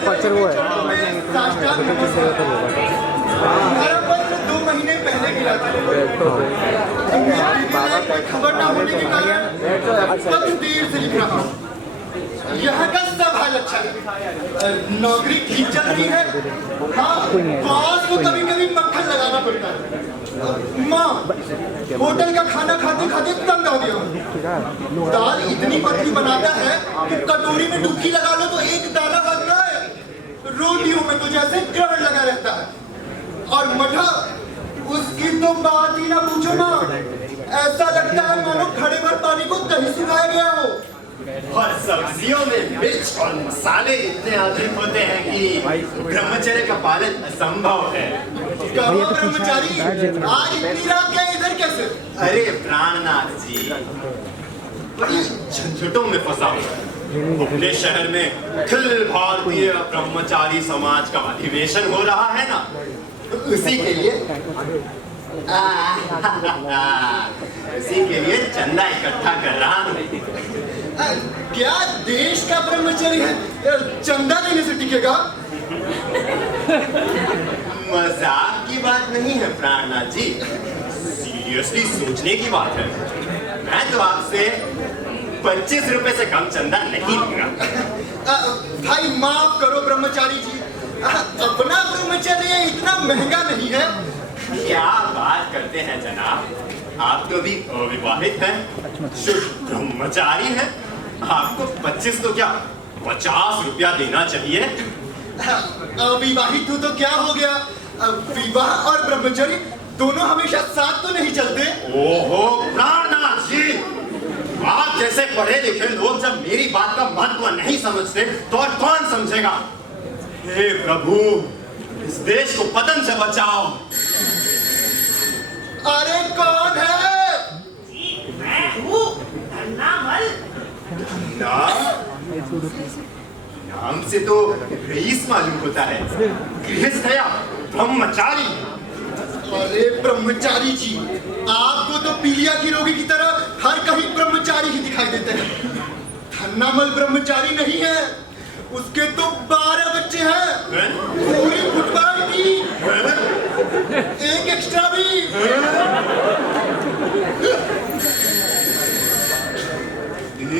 Percher वो है 2 महीने पहले गिरा था। खबर ना होने के कारण अब देर से लिख रहा हूँ। यहाँ का सब हाल अच्छा है, नौकरी ठीक चल रही है। हाँ, बॉस को कभी कभी मक्खन लगाना पड़ता है। माँ होटल का खाना खाते खाते तंग आ गया। दाल इतनी पतली बनाता है कि कटोरी में डुबकी लगा लो तो एक दाना बन रहा है। रोटियों में तो जैसे ग्रहण लगा रहता है। और मठा, उसकी तो बात ही ना पूछो माँ, ऐसा लगता है मानो खड़े भर पानी को दही सिखाया गया हो। और सब्जियों में मिर्च और मसाले इतने अधिक होते हैं कि ब्रह्मचर्य का पालन असंभव है। कहो ब्रह्मचारी, आज इतनी रात गए इधर कैसे? अरे प्राणनाथ जी, बड़ी झंझटों में फंसा हूं। अपने शहर में अखिल भारतीय ब्रह्मचारी समाज का अधिवेशन हो रहा है ना, उसी के लिए चंदा इकट्ठा कर रहा हूं। क्या देश का ब्रह्मचर्य चंदा देने से टिकेगा? मजाक की बात नहीं है प्राणनाथ जी, सीरियसली सोचने की बात है। मैं तो आपसे 25 रुपए से कम चंदा नहीं दूंगा। भाई माफ करो ब्रह्मचारी जी, अपना ब्रह्मचर्य इतना महंगा नहीं है। क्या बात करते हैं जनाब, आप तो भी अविवाहित हैं, शुद्ध ब्रह्मचारी हैं। आपको 25 तो क्या 50 रुपया देना चाहिए। अविवाहित हो तो क्या हो गया, विवाह और ब्रह्मचर्य दोनों हमेशा साथ तो नहीं चलते। ओहो प्राणनाथ जी, आप जैसे पढ़े लिखे लोग जब मेरी बात का महत्व नहीं समझते तो और कौन समझेगा। हे प्रभु, इस देश को पतन से बचाओ। अरे कौन है? मैं हूँ धन्नामल। नाम से तो रईस मालूम होता है, गृहस्थ है या ब्रह्मचारी? अरे ब्रह्मचारी जी, आपको तो पीलिया की रोगी की तरह हर कहीं ब्रह्मचारी ही दिखाई देते हैं। धन्नामल ब्रह्मचारी नहीं है, उसके तो 12 बच्चे हैं, पूरी फुटबॉल टीम, एक एक्स्ट्रा भी।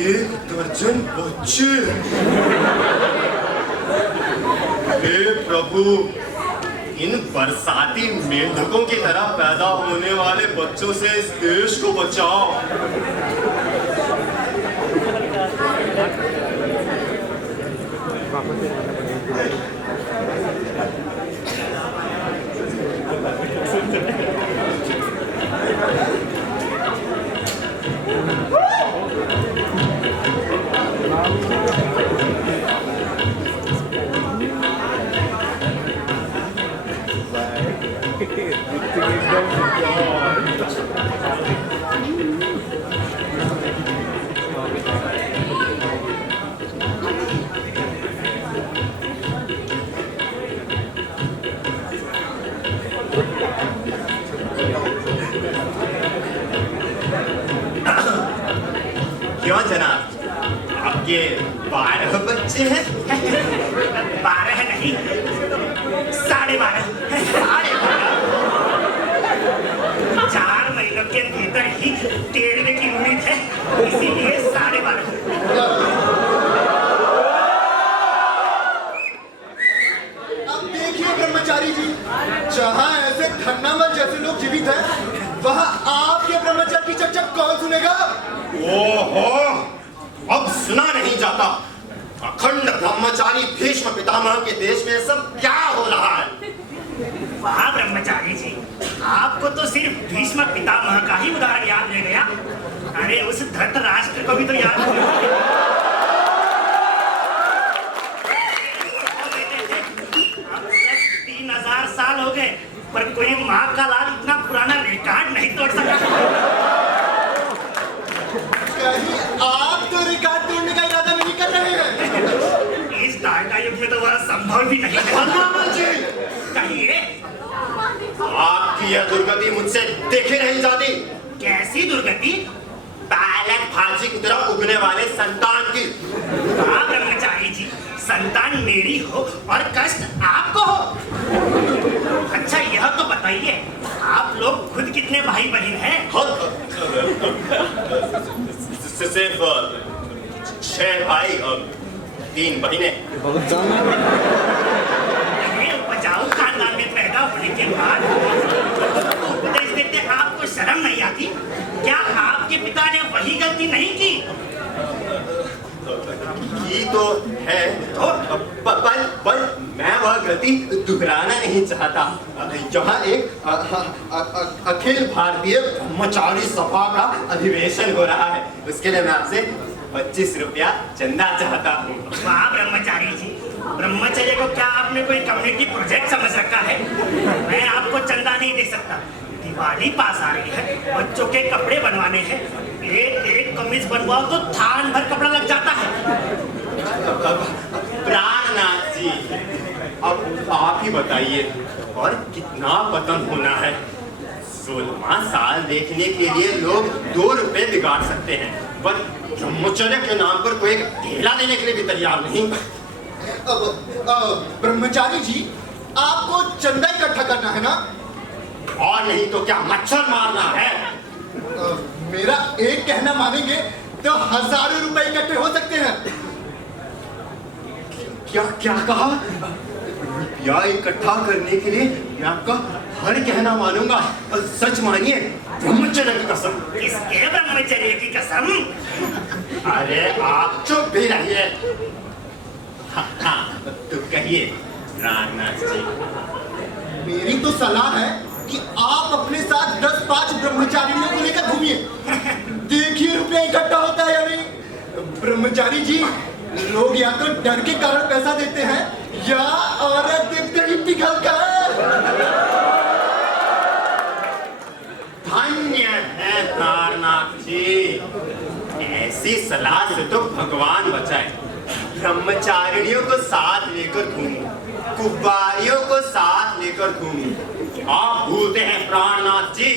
एक दर्जन बच्चे। हे प्रभु, इन बरसाती मेंढकों की तरह पैदा होने वाले बच्चों से इस देश को बचाओ। क्यों जनाब, आपके 12 बच्चे हैं? 12 नहीं, 12.5। 4 महीनों के भीतर ही टेरने की उम्मीद है, इसीलिए 12.5। अब देखिए ब्रह्मचारी जी, जहाँ ऐसे धन्नामल जैसे लोग जीवित हैं, वहाँ आपके ब्रह्मचर्य की चर्चा कौन सुनेगा? ओहो, अब सुना नहीं जाता। अखंड ब्रह्मचारी भीष्म पितामह के देश में सब क्या हो रहा है? वाह ब्रह्मचारी जी, आपको तो सिर्फ भीष्म पितामह का ही उदाहरण याद रह गया। अरे उस धृतराष्ट्र को भी तो याद हो। अब तक 3000 साल हो गए, पर कोई माँ का लाल इतना पुराना रिकॉर्ड नहीं तोड़ सका। कहीं आप तो रिकॉर्ड तोड़ने का इरादा नहीं कर रहे हैं? इस डाटा युग में तो वह संभव भी नहीं है। धन्नामल जी, कहिए। आपकी यह दुर्गति मुझसे देखी नहीं जाती। कैसी दुर्गति? पालक भाजी की तरह उगने वाले संतान की। हाँ ब्रह्मचारी जी, संतान मेरी हो और कष्ट आपको हो। अच्छा यह तो बताइए, आप लोग खुद कितने भाई बहन हैं? सिर्फ 6 भाई और 3 बहनें। उपजाऊ खानदान में पैदा होने के बाद उपदेश देते आपको शर्म नहीं आती? क्या आपके पिता ने वही गलती नहीं की? की तो है, पर मैं वह गलती दोहराना नहीं चाहता। यहाँ एक अखिल भारतीय ब्रह्मचारी सभा का अधिवेशन हो रहा है, उसके लिए मैं आपसे 25 रुपया चंदा चाहता हूँ। वाह ब्रह्मचारी जी, ब्रह्मचर्य को क्या आपने कोई कम्युनिटी प्रोजेक्ट समझ रखा है? मैं आपको चंदा नहीं दे सकता। दिवाली पास आ रही है, बच्चों के कपड़े बनवाने हैं, एक कमीज बनवाओ तो थान भर कपड़ा लग जाता है। प्राणनाथ जी, अब आप ही बताइए, और कितना पतन होना है? 16वां साल देखने के लिए लोग 2 रुपए बिगाड़ सकते हैं, पर ब्रह्मचर्य के नाम पर कोई ढेला देने के लिए भी तैयार नहीं। ब्रह्मचारी जी, आपको चंदा इकट्ठा करना है ना? और नहीं तो क्या मच्छर मारना है? मेरा एक कहना मानेंगे तो हजारों रुपए इकट्ठे हो सकते हैं। क्या क्या कहा? रुपया इकट्ठा करने के लिए मैं आपका हर कहना मानूंगा, और सच मानिए ब्रह्मचर्य की कसम। किसके ब्रह्मचर्य की कसम? अरे आप चुप भी रहिए। हाँ, तो कहिए प्राणनाथ जी। मेरी तो सलाह है कि आप अपने साथ 10-5 ब्रह्मचारियों को लेकर घूमिए, देखिए रुपया इकट्ठा होता है या नहीं। ब्रह्मचारी जी, लोग या तो डर के कारण पैसा देते हैं या औरत देखते ही पिघल कर। धन्य है प्राणनाथ जी, ऐसी सलाह से तो भगवान बचाए। ब्रह्मचारिणियों को साथ लेकर घूमूं, कुब्बारियों को साथ लेकर घूमूं। आप भूलते हैं प्राणनाथ जी,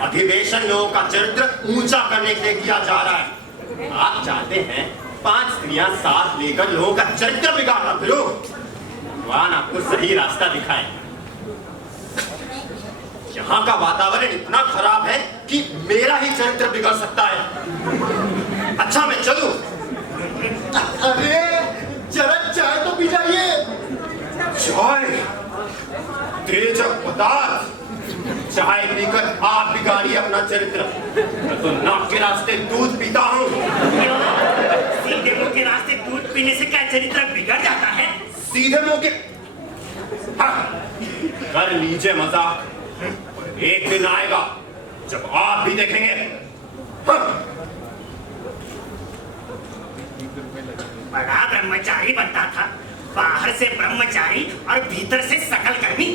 अधिवेशन लोगों का चरित्र ऊंचा करने के लिए किया जा रहा है। आप चाहते हैं 5 स्त्रियां साथ लेकर लोगों का चरित्र बिगाड़ना फिरो। भगवान आपको सही रास्ता दिखाए। यहाँ का वातावरण इतना खराब है कि मेरा ही चरित्र बिगड़ सकता है। अच्छा मैं चलूं? अरे जरा चाय तो पी जाइए। चाय? तेजक पदार्थ? चाय पीकर आप बिगाड़िए अपना चरित्र। मैं तो नाक के रास्ते दूध पीता हूँ। सीधे मुंह के रास्ते दूध पीने से क्या चरित्र बिगड़ जाता है? सीधे मुंह के? हाँ, कर लीजिए मजाक। एक दिन आएगा जब आप भी देखेंगे। हाँ। बड़ा ब्रह्मचारी बनता था, बाहर से ब्रह्मचारी और भीतर से सकल कर्मी।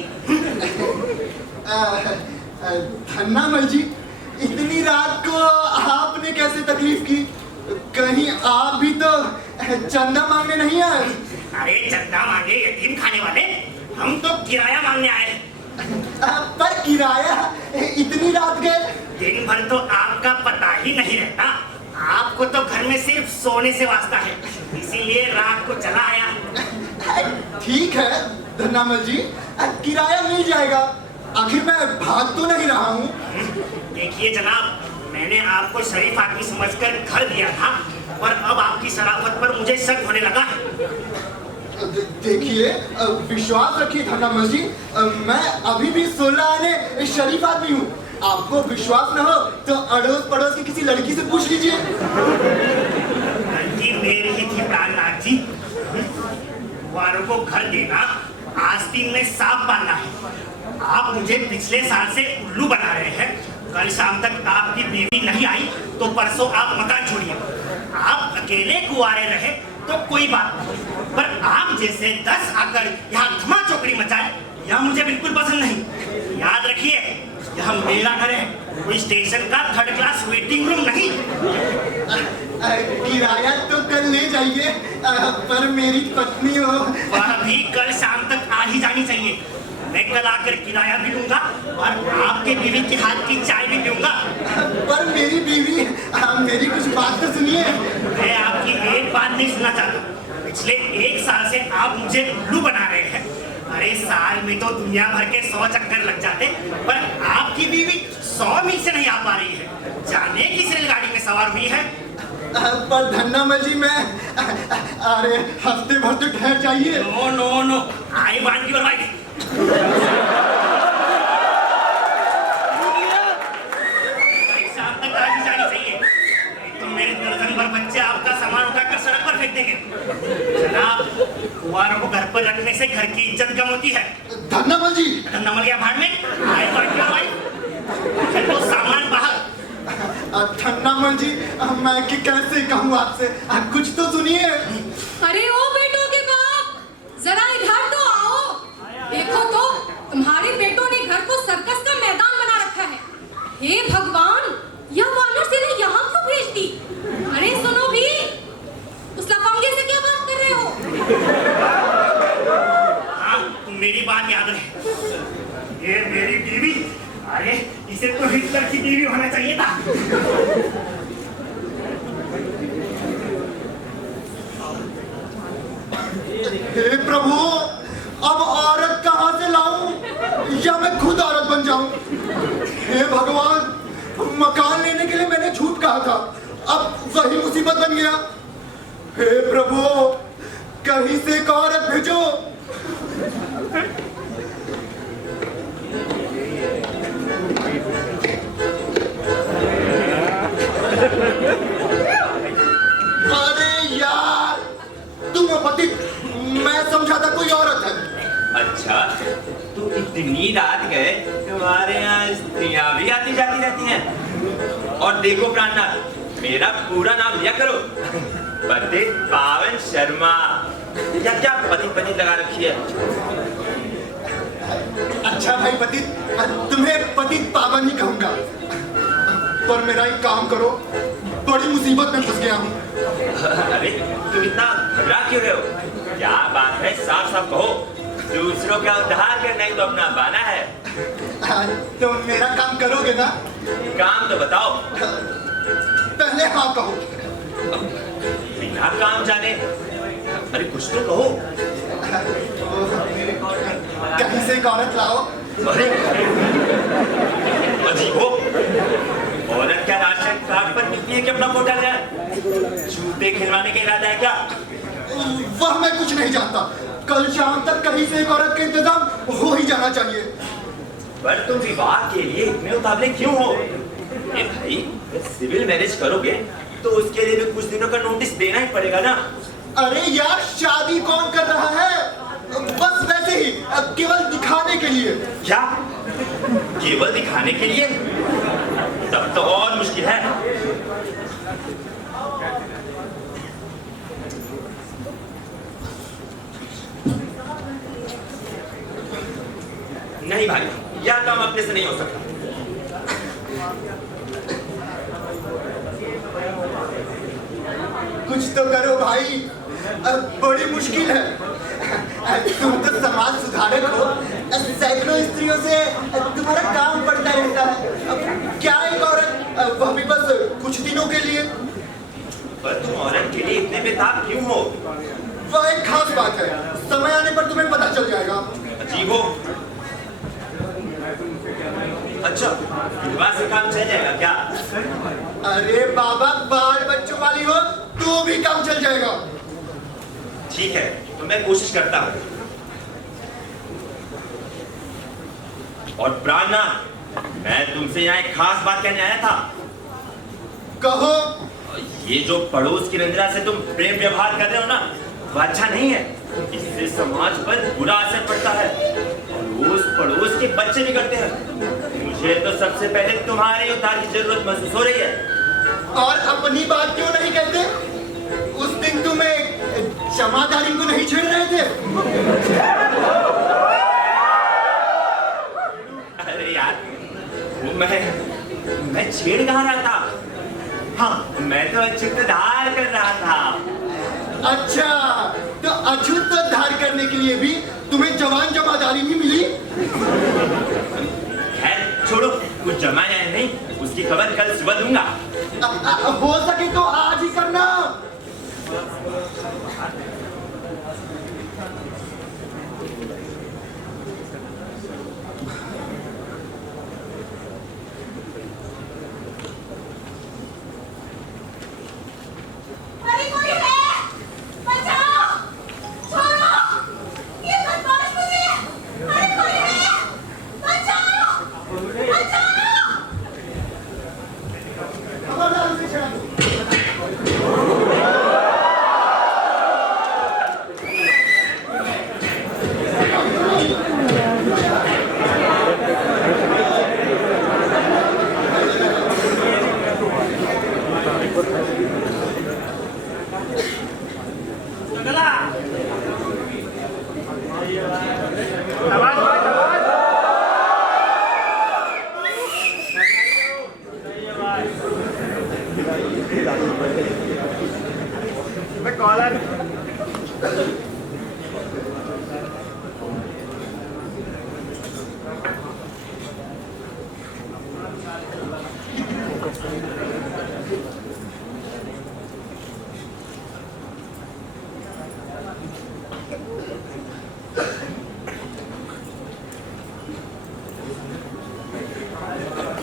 धन्नामल जी, इतनी रात को आपने कैसे तकलीफ की? कहीं आप भी तो चंदा मांगने नहीं आए? अरे चंदा मांगे यतीम खाने वाले, हम तो किराया मांगने आए। पर किराया इतनी रात गए? दिन भर तो आपका पता ही नहीं रहता। आपको तो घर में सिर्फ सोने से वास्ता है, इसीलिए रात को चला आया। ठीक है धन्नामल जी, किराया मिल जाएगा, आखिर मैं भाग तो नहीं रहा हूँ। देखिए जनाब, मैंने आपको शरीफ आदमी समझकर घर दिया था, पर अब आपकी शराफत पर मुझे शक होने लगा है। देखिए, विश्वास रखिए धन्नामल जी, मैं अभी भी 16 आने शरीफ आदमी हूँ। आपको विश्वास न हो तो अड़ोस पड़ोस की किसी लड़की से पूछ लीजिए। गलती मेरी ही थी प्राणनाथ जी। वारों को घर देना आस्तीन में सांप बांधना है। आप मुझे पिछले साल से उल्लू बना रहे हैं। कल शाम तक आपकी बीवी नहीं आई तो परसों आप मकान छोड़िए। आप अकेले कुंवारे रहे तो कोई बात नहीं, पर आप जैसे 10 आकर यहाँ धमा चौकड़ी मचाए, यह मुझे बिल्कुल पसंद नहीं। याद रखिए, यह मेरा घर है, कोई स्टेशन का 3rd क्लास वेटिंग रूम नहीं। किराया तो कल ले जाइए, पर मेरी पत्नी हो। वह भी कल शाम तक आ ही जानी चाहिए। मैं कल आकर किराया भी लूंगा और आपके बीवी के हाथ की चाय भी पीऊंगा। पर मेरी बीवी, मेरी कुछ बात तो सुनिए। मैं आपकी एक बात नहीं सुनना चाहता। पिछले 1 साल से आप मुझे उल्लू बना रहे हैं। अरे साल में तो दुनिया भर के 100 चक्कर लग जाते, पर आपकी बीवी 100 मील से नहीं आ पा रही है। जाने किस रेलगाड़ी में सवार हुई है? पर धन्नामल जी, मैं अरे हफ्ते भर तो ठहर जाइए। No no no, I want your wife. शाम तक आ जानी चाहिए, तो मेरे दर्जन भर बच्चे आपका सामान उठाकर सड़क पर फेंक देंगे। जनाब, कुंवारों को घर पर रखने से घर की इज्जत कम होती है। धन्नामल जी, धन्नामल गया भाड़ में। आई वांट योर वाइफ। तो सामान बाहर। धन्नामल जी, मैं कि कैसे कहूँ आपसे, कुछ तो सुनिए। अरे ओ बेटों के बाप, जरा इधर तो आओ। देखो तो, तुम्हारे बेटों ने घर को सर्कस का मैदान बना रखा है। हे भगवान, यह वानर सेना यहाँ क्यों भेज दी? अरे सुनो भी, उस लफंगे से क्या बात कर रहे हो? हाँ, मेरी बात याद रहे। ये मेरी बीवी, अरे इसे तो हिटलर की बीवी होना चाहिए था। हे प्रभु, अब औरत कहाँ से लाऊं, या मैं खुद औरत बन जाऊं? हे भगवान, मकान लेने के लिए मैंने झूठ कहा था, अब वही मुसीबत बन गया। हे प्रभु, कहीं से एक औरत भेजो। अरे यार, तुम पति, मैं समझा था कोई औरत है। अच्छा, तो इतनी रात गए, तुम्हारे यहाँ स्त्रियां भी आती जाती रहती हैं। और देखो प्राणनाथ, मेरा पूरा नाम लिया करो, पतित पावन शर्मा। या क्या पति पति लगा रखी है? अच्छा भाई पति, तुम्हें पति पावन ही कहूंगा। पर मेरा एक काम करो, बड़ी मुसीबत में फंस गया हूँ। अरे तुम इतना घबरा क्यों रहे हो? क्या बात है, साफ साफ कहो। दूसरों का उद्धार करना ही तो अपना बहाना है। तो मेरा काम करोगे ना? काम तो बताओ। पहले हाँ कहो। बिना काम जाने, अरे कुछ तो कहो। कहीं से एक औरत लाओ। अरे अजीब हो, औरत क्या राशन कार्ड पर निकली है कि अपना फोटो है? जूते खिलवाने का इरादा है क्या? वह मैं कुछ नहीं जानता। कल शाम तक कहीं से एक औरत का इंतजाम हो ही जाना चाहिए। पर तुम विवाह के लिए इतने उतावले क्यों हो? ए भाई, सिविल मैरिज करोगे तो उसके लिए भी कुछ दिनों का नोटिस देना ही पड़ेगा ना। अरे यार, शादी कौन कर रहा है? बस वैसे ही, केवल दिखाने के लिए। क्या केवल दिखाने के लिए? तब तो और मुश्किल है। नहीं भाई, यह काम अपने से नहीं हो सकता। कुछ तो करो भाई, बड़ी मुश्किल है। तुम तो समाज सुधारक हो, सैकड़ों स्त्रियों से तुम्हारा काम पड़ता रहता है। क्या एक औरत, वह भी बस कुछ दिनों के लिए? पर तुम औरत के लिए इतने बेताब क्यों हो? वह एक खास बात है, समय आने पर तुम्हें पता चल जाएगा। अजीब हो। अच्छा, विधवा से काम चल जाएगा क्या? अरे बाबा, बाल बच्चों वाली हो तो भी काम चल जाएगा। ठीक है, तो मैं कोशिश करता हूँ। और प्राणा, मैं तुमसे यहाँ एक खास बात कहने आया था। कहो। ये जो पड़ोस की रंजना से तुम प्रेम व्यवहार कर रहे हो ना, वो अच्छा नहीं है। इससे समाज पर बुरा असर पड़ता है और उस पड़ोस के बच्चे भी करते हैं। मुझे तो सबसे पहले तुम्हारे उद्धार की जरूरत महसूस हो रही है। और अपनी बात क्यों नहीं कहते? उस दिन तुम्हें जमादारी को नहीं छेड़ रहे थे? अरे यार, मैं छेड़ कहाँ रहा था? हाँ, मैं तो चित्रधार कर रहा था। अच्छा, तो अछूतोद्धार करने के लिए भी तुम्हें जवान जमादारी नहीं मिली? खैर छोड़ो, कुछ जमा या नहीं उसकी खबर कल सुबह दूंगा। हो सके तो आज ही करना। अरे कोई है? बचाओ! छोड़ो! ये बदमाश मुझे! अरे कोई है? बचाओ! बचाओ! खबरदार उसे छुड़ा दो।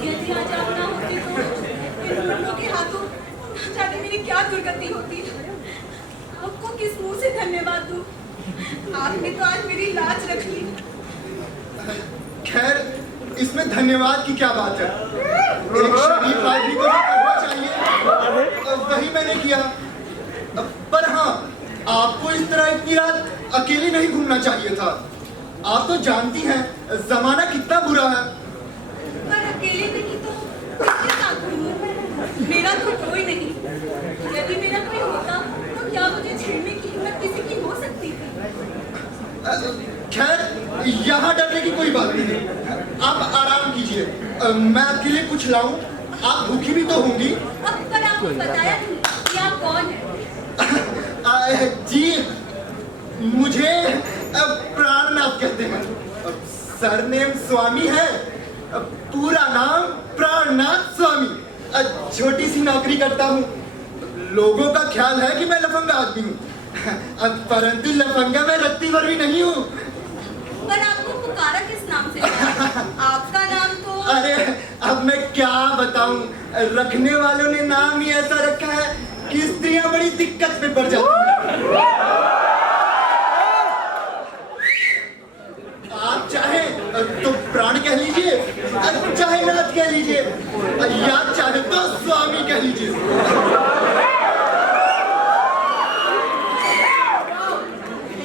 यदि आज आप ना होती तो इन लोगों के हाथों न जाने मेरी क्या दुर्गति होती। आपको किस मुंह से धन्यवाद दूं? आपने तो आज मेरी लाज रख ली। खैर, इसमें धन्यवाद की क्या बात है? एक शरीफ आदमी को जो करना चाहिए वही मैंने किया। पर हाँ, आपको इस तरह इतनी रात अकेली नहीं घूमना चाहिए था। आप तो जानती हैं जमाना कितना बुरा है। पर अकेले नहीं तो किसके साथ घूमूं? मेरा तो कोई नहीं। यदि मेरा कोई होता तो क्या मुझे छेड़ने की हिम्मत किसी की हो सकती थी? खैर, यहाँ डरने की कोई बात नहीं। आप आराम कीजिए, मैं आपके लिए कुछ लाऊं। आप भूखी भी तो होंगी। अब पर आपको बताया नहीं कि आप कौन हैं? जी, मुझे प्राणनाथ कहते हैं। सरनेम स्वामी है, पूरा नाम प्राणनाथ स्वामी। छोटी सी नौकरी करता हूँ। लोगों का ख्याल है कि मैं लफंगा आदमी हूँ, परंतु लफंगा मैं रत्ती भर भी नहीं हूँ। पर आपको पुकारा किस नाम से? आपका नाम तो अरे अब मैं क्या बताऊं, रखने वालों ने नाम ही ऐसा रखा है कि स्त्रियां बड़ी दिक्कत में पड़ जाती हैं। आप चाहे तो प्राण कह लीजिए, चाहे नाथ कह लीजिए, या चाहे तो स्वामी कह लीजिए।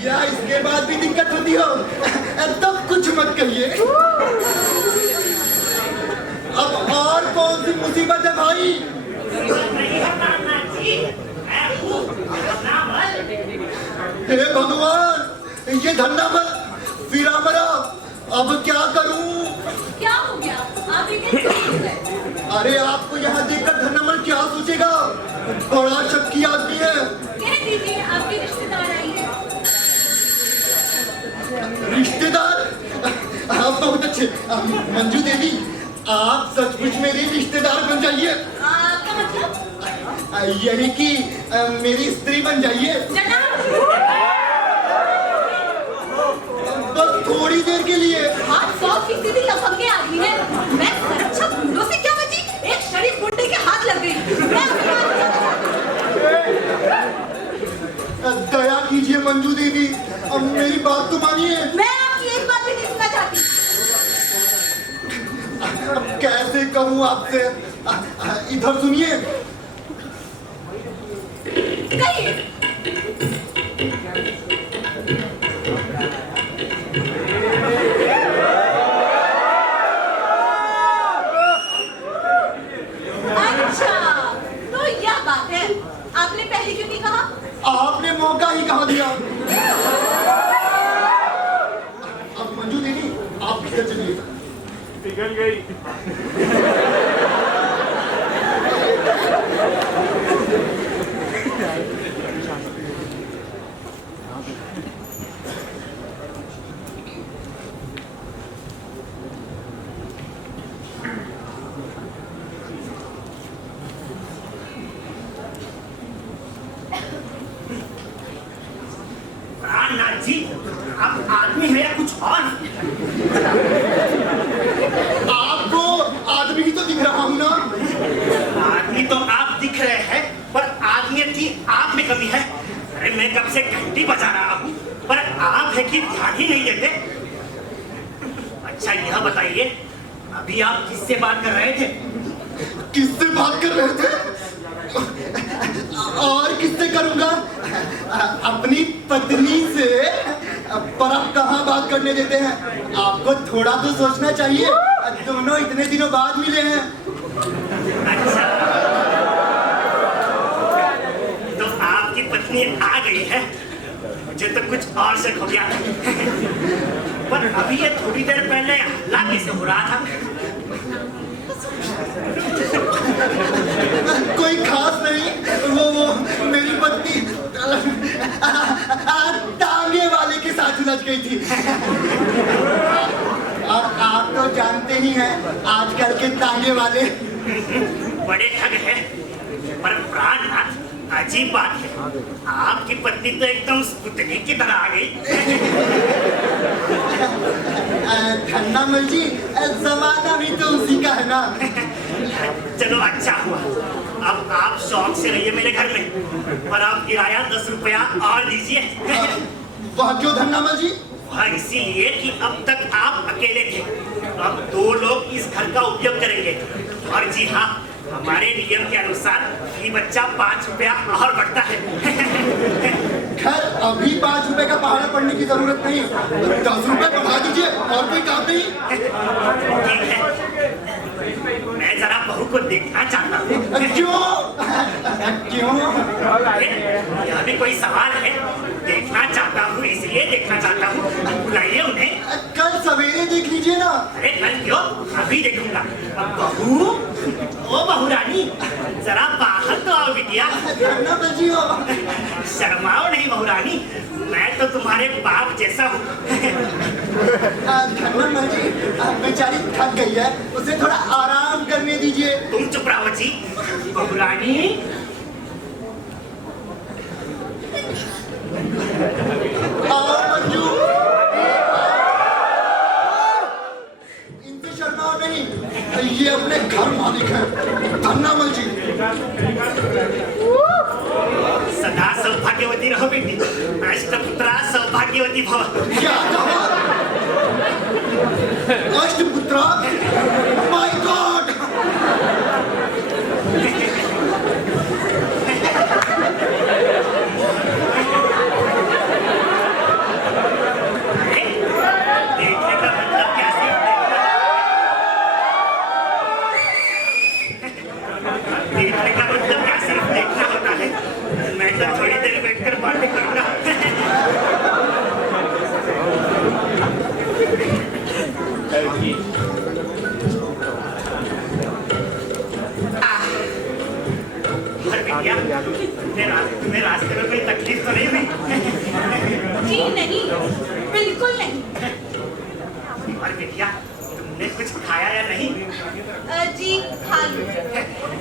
या इसके बाद भी दिक्कत होती हो तब कुछ मत कहिए। अब और कौन सी मुसीबत है भाई? हे भगवान, ये धन्नामल फिरा मरा। अब क्या करूं? क्या हो गया? आप ये कैसे हो गए? अरे आपको यहाँ देखकर धन्नामल क्या सोचेगा? बड़ा शक्की आदमी है। कह दीजिए आपके रिश्तेदार आई है। रिश्तेदार? आप बहुत अच्छे। मंजू देवी, आप सचमुच मेरी रिश्तेदार बन जाइए। आपका मतलब? यही कि मेरी स्त्री बन जाइए। जनाब, बस थोड़ी देर के लिए। आप 100% लफंगे आदमी हैं। मैं अच्छा गुंडों से क्या बची? एक शरीफ गुंडे के हाथ लग गई। मैं अपनी बात बताना चाहती दया कीजिए मंजू देवी, अब मेरी बात तो मानिए। हूँ। मैं आपकी एक बात भी नहीं सुनना चाहती। अब कैसे कहूँ आपसे? इधर सुनिए। कहिए। अच्छा, तो यह बात है। आपने पहले क्यों नहीं कहा? आपने मौका ही कहाँ दिया। अब मंजू देवी, आप भीतर चलिए। पिघल गई। नाथ जी, आप आदमी है या कुछ और? आपको आदमी ही तो दिख रहा हूं ना। आदमी तो आप दिख रहे हैं, पर आदमियत की आप में कमी है। अरे मैं कब से घंटी बजा रहा हूँ, पर आप है कि ध्यान ही नहीं देते। अच्छा यह बताइए, अभी आप किससे बात कर रहे थे? किससे बात कर रहे थे? और किससे करूंगा? अपनी पत्नी से। पर आप कहाँ बात करने देते हैं? आपको थोड़ा तो सोचना चाहिए। दोनों इतने दिनों बाद मिले हैं। अच्छा, तो आपकी पत्नी आ गई है? मुझे तो कुछ और शक हो गया। पर अभी ये थोड़ी देर पहले हल्ला कैसे हो रहा था? कोई खास नहीं, वो मेरी पत्नी तांगे वाले के साथ उलझ गई थी। आप तो जानते ही हैं आजकल के तांगे वाले। बड़े ठग हैं। पर प्राणनाथ, अजीब बात है, आपकी पत्नी तो एकदम स्पुतनिक की तरह आ गई। खन्नामल जी, जमाना भी तो उसी का है ना। चलो अच्छा हुआ, अब आप शौक से रहिए मेरे घर में, पर आप किराया 10 रुपया और दीजिए। वह क्यों धन्नामल जी? वह इसीलिए कि अब तक आप अकेले थे, अब 2 लोग इस घर का उपयोग करेंगे। और जी हाँ, हमारे नियम के अनुसार फी बच्चा 5 रुपया और बढ़ता है। खैर अभी 5 रुपए का पहाड़ा पड़ने की जरूरत नहीं, 10 रुपए बढ़ा दीजिए, और कोई काम नहीं। ठीक है, मैं जरा बहू को देखना चाहता हूँ। क्यों? यह भी कोई सवाल है? देखना चाहता हूँ इसलिए देखना चाहता हूँ। बुलाइए उन्हें। कल सवेरे देख लीजिए ना। अरे कल क्यों, अभी देखूंगा। बहू, ओ बहू रानी, जरा बाहर तो आओ बिटिया। धन्नामल जी हो। शर्माओ नहीं बहू रानी, मैं तो तुम्हारे बाप जैसा हूँ। धन्नामल जी, बेचारी थक गई है, उसे थोड़ा आराम करने दीजिए। तुम चुप रहो जी। बहू रानी, इनसे शर्माओ नहीं, ये अपने घर मालिक है। धन्नामल जी, सदा सौभाग्यवती रहो बेटी, अष्टपुत्रा सौभाग्यवती भव। क्या कहा? अष्टपुत्रा? My God! देखने का मतलब कैसे देखने का मतलब क्या सिर्फ देखना होता है? मैं तो थोड़ी देर बैठकर बातें करूंगा। और बिटिया, तुम्हें रास्ते में कोई तकलीफ तो नहीं हुई? जी नहीं, बिल्कुल नहीं। और बिटिया, तुमने कुछ खाया या नहीं? जी खा लो।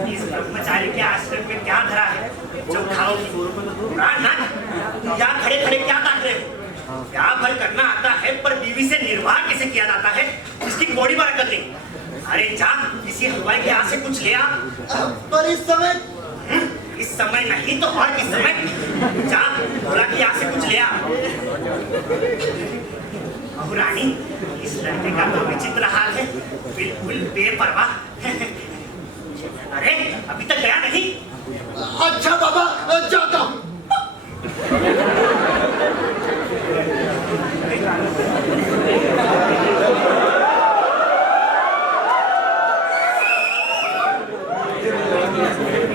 इस ब्रह्मचारी के आश्रम में क्या धरा है जो खाओगी? यहाँ खड़े खड़े क्या ताक रहे हो? क्या भर करना आता है, पर बीवी से निर्वाह कैसे किया जाता है, इसकी गोली बार कर ले। अरे जा, किसी हलवाई के यहाँ से कुछ ले आ। पर इस समय इस समय नहीं तो और किस समय? जा, बोला कि यहाँ से कुछ ले आ। बहू रानी, इस लड़के का तो विचित्र हाल है, बिल्कुल बेपरवाह। अरे अभी तक गया नहीं? अच्छा बाबा, जाता हूँ।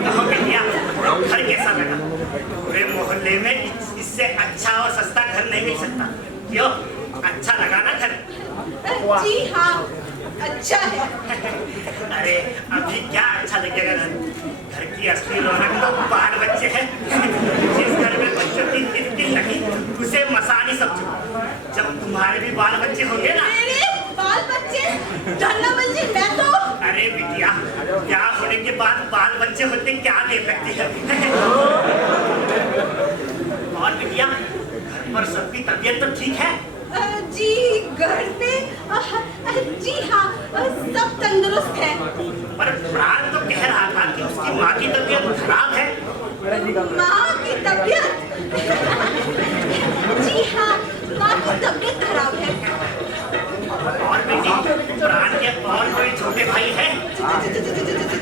कहो बेटिया, घर कैसा लगा? पूरे मोहल्ले में इससे अच्छा और सस्ता घर नहीं मिल सकता। क्यों, अच्छा लगा ना घर? जी हाँ, अच्छा है। अरे अभी क्या अच्छा लगेगा? घर की असली रौनक तो बाल बच्चे हैं। जिस घर में बच्चों की किलकिल लगी उसे मसानी समझो। जब तुम्हारे भी बाल बच्चे होंगे ना। मेरे बाल बच्चे? धन्नामल जी, मैं तो। अरे बिटिया, क्या होने के बाद बाल बच्चे होते क्या देर लगती है? और बिटिया, घर पर सबकी तबीयत तो ठीक है? जी घर पे जी हाँ सब तंदुरुस्त है। पर प्राण तो कह रहा था कि उसकी माँ की तबीयत खराब है। माँ की तबीयत जी हाँ माँ की तबीयत खराब है। और बेटी प्राण के और कोई छोटे भाई है?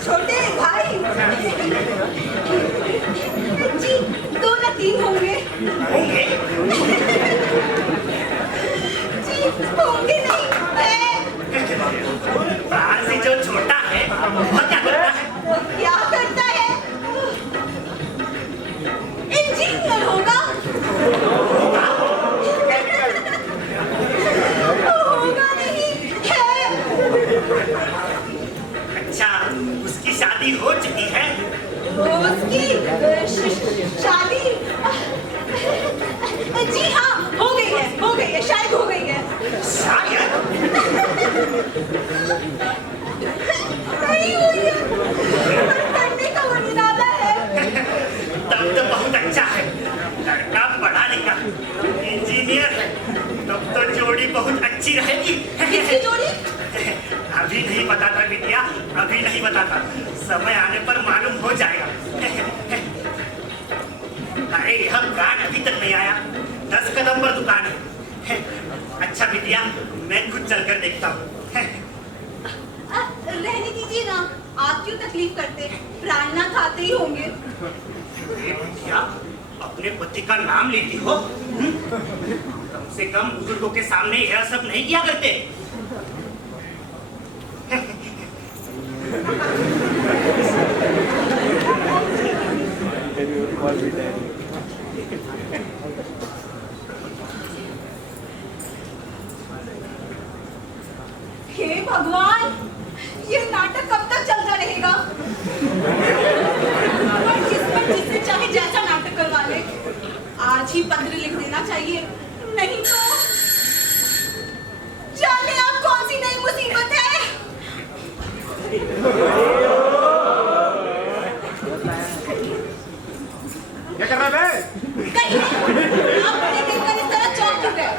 छोटे भाई जी 2 या 3 होंगे। होंगे? जी होंगे नहीं है। प्राण से जो छोटा है वो क्या करता है? वो क्या करता है? इंजीनियर होगा। होगा नहीं है। अच्छा, उसकी शादी हो चुकी है? उसकी शादी जी हाँ हो गई है शायद हो गई है। शायद? नहीं हुई है पर करने का वो इरादा है। तब तो बहुत अच्छा है। लड़का पढ़ा लिखा इंजीनियर है, तब तो जोड़ी बहुत अच्छी रहेगी। किसकी जोड़ी? अभी नहीं पता था बिटिया, अभी नहीं पता था। समय आने पर मालूम हो जाएगा। अरे यह प्राण अभी तक नहीं आया। 10 कदम पर दुकान है। अच्छा बिटिया, मैं खुद चलकर देखता हूँ। रहने दीजिए ना, आप क्यों तकलीफ करते? प्राणनाथ आते ही होंगे। बिटिया, अपने पति का नाम लेती हो? कम से कम बुजुर्गों के सामने यह सब नहीं किया करते। हे भगवान, ये नाटक कब तक चलता रहेगा? और जिससे चाहे जैसा नाटक करवा ले, आज ही पत्र लिख देना चाहिए, नहीं तो जाने आप कौन सी नई मुसीबत है। क्या कर रहा है? कहीं आप मुझे देखकर इस तरह चौंक क्यों गए?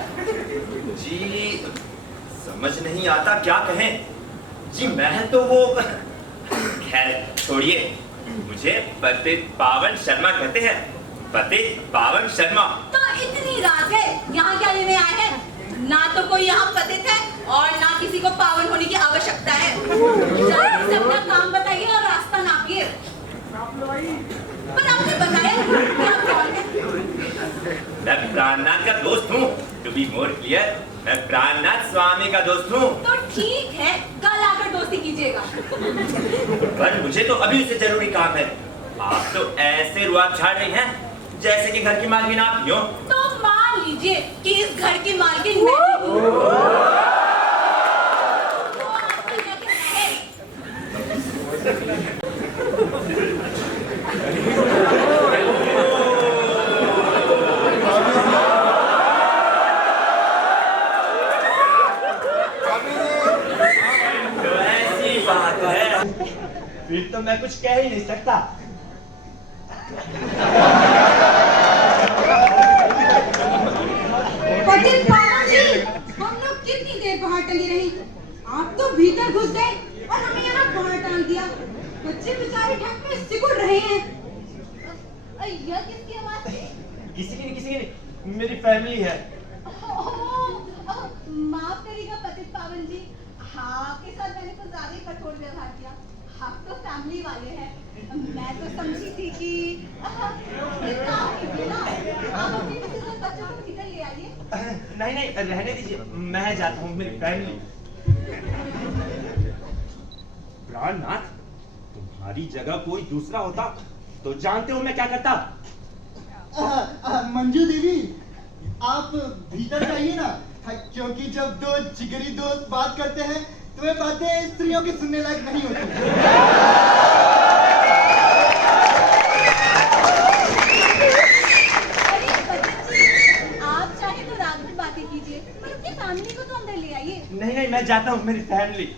जी समझ नहीं आता क्या कहें। जी मैं तो वो खैर छोड़िए, मुझे पतित पावन शर्मा कहते हैं। पतित पावन शर्मा। तो इतनी रात है, यहाँ क्या लेने आए हैं? ना तो कोई यहाँ पतित है और ना किसी को पावन होने की आवश्यकता है। जल्दी से अपना काम बताइए और रास्ता नापिए। पर आपने बताया कि आप कौन हैं? मैं प्राणनाथ का दोस्त हूँ। टू बी मोर क्लियर, मैं प्राणनाथ स्वामी का दोस्त हूँ। तो ठीक है, कल आकर दोस्ती कीजिएगा। पर मुझे तो अभी उससे जरूरी काम है। आप तो ऐसे रुआब झाड़ रही हैं जैसे कि घर की मालकिन आप ही हो। तो मान लीजिए कि इस घर की मालकिन मैं ही हूँ। तो आपकी जगह है। तो ऐसी बात है। फिर तो मैं कुछ कह ही नहीं सकता। पतित पावन जी, हम लोग कितनी देर बाहर टंगी रही? आप तो भीतर घुस गए और हमें यहाँ बाहर टांग दिया। बच्चे बेचारे ठंड में सिकुड़ रहे हैं। यह किसकी आवाज है? किसी की नहीं, मेरी फैमिली है। माफ करिएगा पतित पावन जी, हाँ आपके साथ मैंने कुछ ज्यादा ही कठोर व्यवहार किया। आप तो फैमिली वाले हैं, मैं तो समझी थी कि एक काम कीजिए ना, आप अपनी मिसेज और बच्चों को भीतर ले आइए। नहीं रहने दीजिए, मैं जाता हूँ, मेरी फैमिली। प्राणनाथ, तुम्हारी जगह कोई दूसरा होता तो जानते हो मैं क्या करता। मंजू देवी, आप भीतर जाइए ना, क्योंकि जब दो जिगरी दोस्त बात करते हैं तो वे बातें स्त्रियों की सुनने लायक नहीं होती। अरे पतित जी, आप चाहे तो रात भर बातें कीजिए, पर अपनी फैमिली को तो अंदर ले आइए। नहीं मैं जाता हूँ, मेरी फैमिली।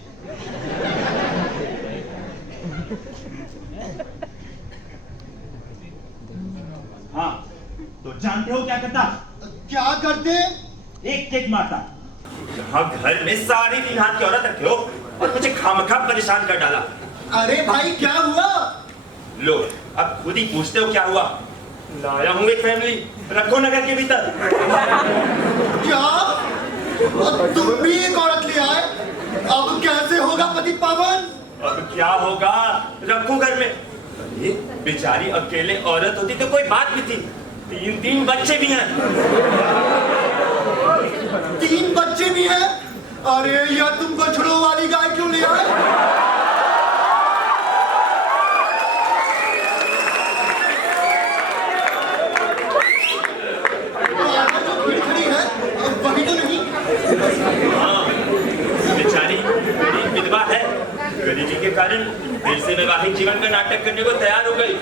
हाँ, तो जानते हो क्या करता? क्या करते? एक एक मारता। यहाँ घर में सारी 3 हाथ की औरत रखे हो और मुझे खामखा परेशान कर डाला। अरे भाई क्या हुआ? लो अब खुद ही पूछते हो क्या हुआ। लाया हूँ एक फैमिली, रखो नगर के भीतर। क्या? और तुम भी एक औरत ले आए? अब कैसे होगा पति पावन? अब क्या होगा, रखो घर में। अरे बेचारी अकेले औरत होती तो कोई बात भी थी, 3 बच्चे भी हैं। 3 बच्चे भी हैं? अरे यार तुम बछड़ों वाली गाय क्यों ले आए? जो भीड़ खड़ी है वही तो नहीं? हाँ, बेचारी गरीब विधवा है, गरीबी के कारण फिर से वैवाहिक जीवन का नाटक करने को तैयार हो गई।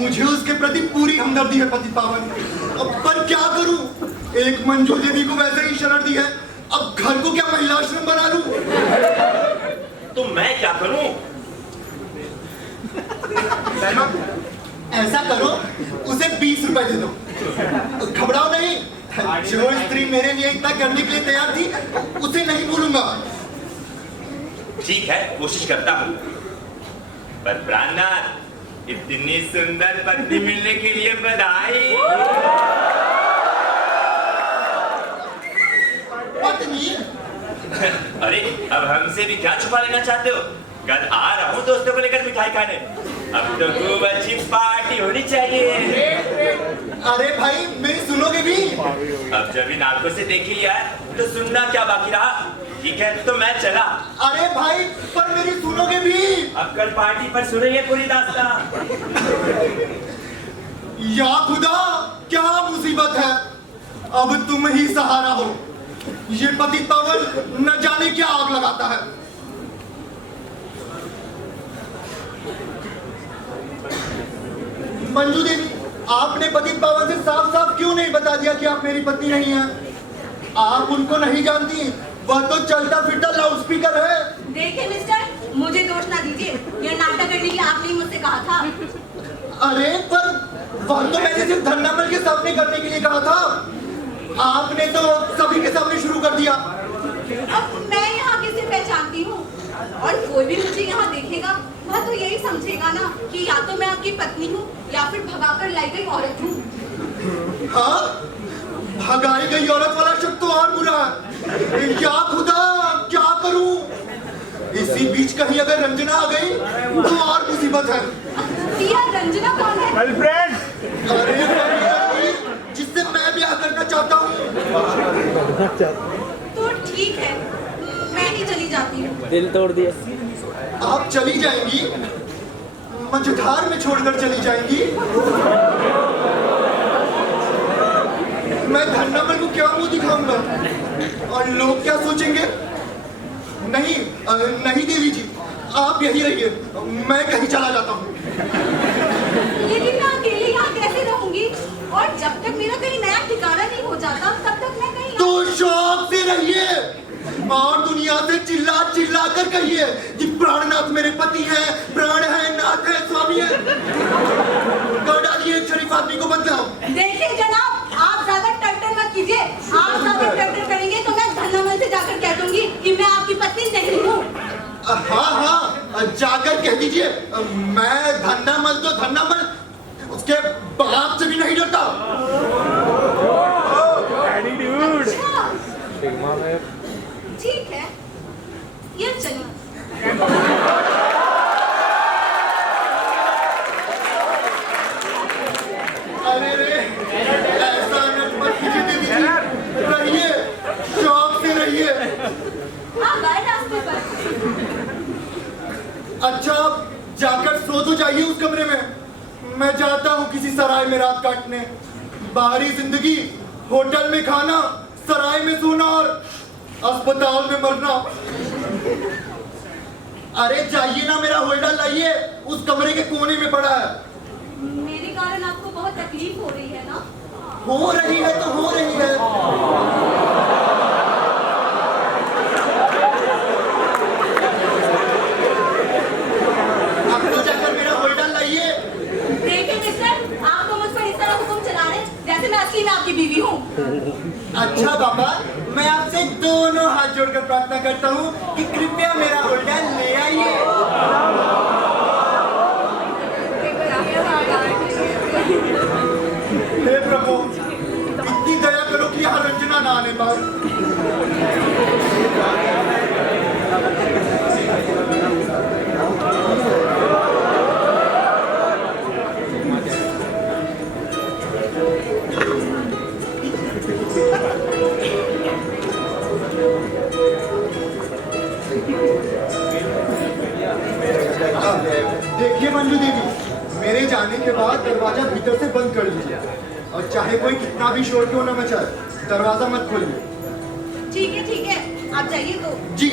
मुझे उसके प्रति पूरी हमदर्दी है पति पावन, पर क्या करूं? एक मंजू देवी को वैसे ही शरण दी है, अब घर को क्या महिलाश्रम बना लूं? तो मैं क्या करूं? ऐसा करो, उसे 20 रुपए दे दो। घबराओ नहीं, जो स्त्री मेरे लिए इतना करने के लिए तैयार थी उसे नहीं भूलूंगा। ठीक है, कोशिश करता हूँ। पर प्राणनाथ, इतनी सुंदर पत्नी मिलने के लिए बधाई। पत्नी? अरे अब हमसे भी क्या छुपा लेना चाहते हो? कल आ रहा हूँ दोस्तों को लेकर मिठाई खाने। अब तो खूब अच्छी पार्टी होनी चाहिए। अरे भाई मेरी सुनोगे भी? अब जब इन आंखों से देख ही लिया है तो सुनना क्या बाकी रहा। ठीक है तो मैं चला। अरे भाई पर मेरी सुनोगे भी? अब कल पार्टी पर सुनेंगे पूरी दास्तान। या खुदा क्या मुसीबत है, अब तुम ही सहारा हो। ये पति पावन न जाने क्या आग लगाता है। मंजू देवी, आपने पति पावन से साफ साफ क्यों नहीं बता दिया कि आप मेरी पत्नी नहीं हैं? आप उनको नहीं जानती, वह तो चलता फिरता लाउड स्पीकर है। देखिए मिस्टर, मुझे दोष ना दीजिए, यह नाटक करने के लिए आपने ही मुझसे कहा था। अरे पर वह तो मैंने सिर्फ धन्नामल के सामने करने के लिए कहा था, आपने तो सभी के सामने शुरू कर दिया। अब मैं यहाँ किसे पहचानती हूँ, और कोई भी मुझे यहाँ देखेगा वह तो यही समझेगा ना कि या तो मैं आपकी पत्नी हूँ या फिर भगाकर लाई गई औरत हूँ। हाँ, भगाई गई औरत वाला शब्द तो और बुरा है। क्या खुदा क्या करूं? इसी बीच कहीं अगर रंजना आ गई तो और मुसीबत है। यह रंजना कौन है? गर्लफ्रेंड। अरे वही, जिससे मैं ब्याह करना चाहता हूँ। तो ठीक है, मैं ही चली जाती हूँ। दिल तोड़ दिया। आप चली जाएंगी? मझधार में छोड़कर चली जाएंगी? मैं धन्नामल को क्या मुंह दिखाऊंगा और लोग क्या सोचेंगे? नहीं नहीं देवी जी, आप यही रहिए, मैं कहीं चला जाता हूँ। लेकिन मैं अकेले यहाँ कैसे रहूंगी? और जब तक मेरा कहीं नया ठिकाना नहीं हो जाता तब तक मैं कहीं तो शौक से रहिए और दुनिया से चिल्ला चिल्ला कर कहिए कि प्राणनाथ मेरे पति हैं, प्राण है, नाथ है, स्वामी है। कर डालिए एक शरीफ आदमी को बदनाम। देखिए जनाब, आप ज्यादा टट्टर मत कीजिए। आप ज्यादा टट्टर करेंगे तो मैं धन्नामल से जाकर कह दूंगी कि मैं आपकी पत्नी नहीं हूँ। हाँ हाँ, जाकर कह दीजिए मैं धन्नामल तो धन्नामल उसके बाप से भी नहीं डरता। अच्छा, ठीक है, ये चलिए। अरे रे, ऐसा नटमट कीजिए देवी जी, रहिए, शौक से रहिए। आप गए रास्ते पर। अच्छा जाकर सो तो जाइए उस कमरे में, मैं जाता हूँ किसी सराय में रात काटने। बाहरी जिंदगी, होटल में खाना, सराय में सोना और अस्पताल में मरना। अरे जाइए ना, मेरा होल्डर लाइए, उस कमरे के कोने में पड़ा है। मेरे कारण आपको बहुत तकलीफ हो रही है ना? हो रही है तो हो रही है। अब तो जाकर मेरा होल्डर लाइए। देखिए मिस्टर, आप तो मुझ पर इस तरह हुक्म चला रहे हैं जैसे अच्छा बाबा, मैं आपसे दोनों हाथ जोड़कर प्रार्थना करता हूँ कि कृपया मेरा उल्टा ले आइए। हे प्रभु, इतनी दया करो कि यहाँ रंजना ना आने पाए। देखिए मंजू देवी, मेरे जाने के बाद दरवाजा भीतर से बंद कर लीजिए और चाहे कोई कितना भी शोर क्यों न मचाए, दरवाजा मत खोलिए। ठीक है, आप जाइए तो। जी।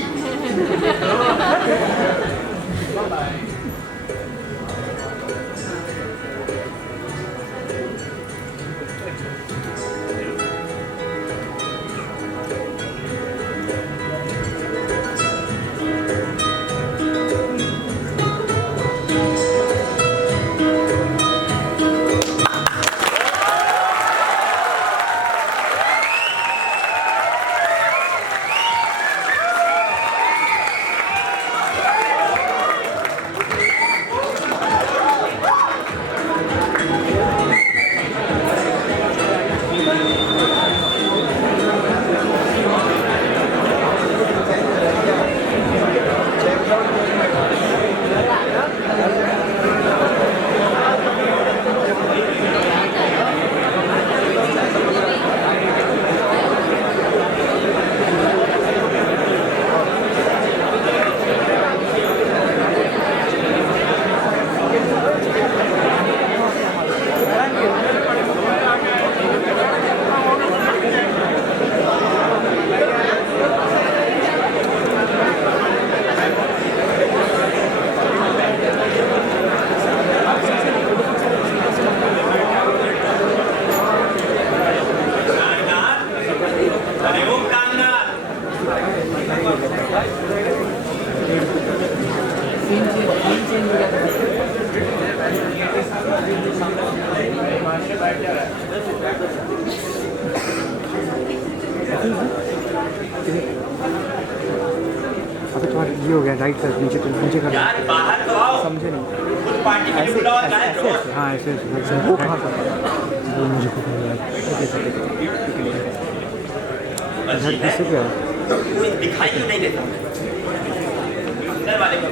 अबे तुम्हारा ये हो गया राइट साइड नीचे कर यार बाहर तो आओ, समझे नहीं कुछ पार्टी के लिए बुलाओ, गायब रहो। हाँ ऐसे वो कहाँ पर वो मुझे पता नहीं अजीब है, किससे क्या कोई दिखाई क्यों नहीं देता अंदर वाले को।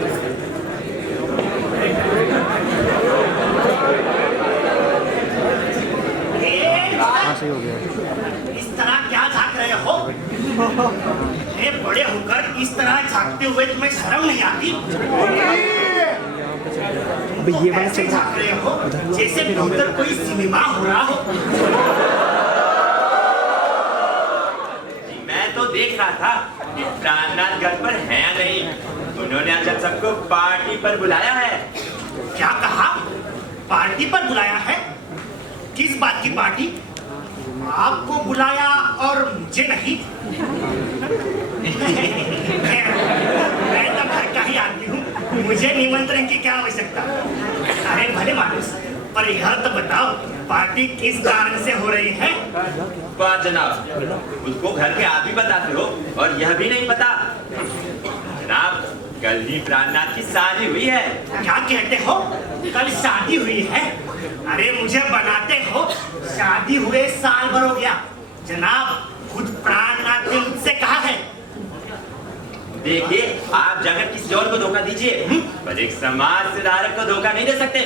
हाँ सही हो गया। इस तरह क्या झांक रहे हो? ये बड़े होकर इस तरह झांकते हुए तुम्हें शर्म नहीं आती? अबे ये वाला ऐसे चल झांक रहे हो जैसे भीतर कोई सिनेमा हो रहा हो। मैं तो देख रहा था कि प्राणनाथ घर पर है या नहीं। उन्होंने आज हम सबको पार्टी पर बुलाया है। क्या कहा? पार्टी पर बुलाया है? किस बात की पार्टी? आपको बुलाया और मुझे नहीं? मैं तो घर का ही आदमी हूँ, मुझे निमंत्रण की क्या आवश्यकता? अरे भले मानुस, पर यह तो बताओ पार्टी किस कारण से हो रही है? बात जनाब, उसको घर के आदमी बताते हो और यह भी नहीं पता। जनाब कल ही प्राणनाथ की शादी हुई है। क्या कहते हो? कल शादी हुई है? अरे मुझे बनाते हो, शादी हुए साल भर हो गया। जनाब खुद प्राणनाथ ने मुझसे कहा है। देखिए आप जाकर किसी और को धोखा दीजिए, पर एक समाज सुधारक को धोखा नहीं दे सकते।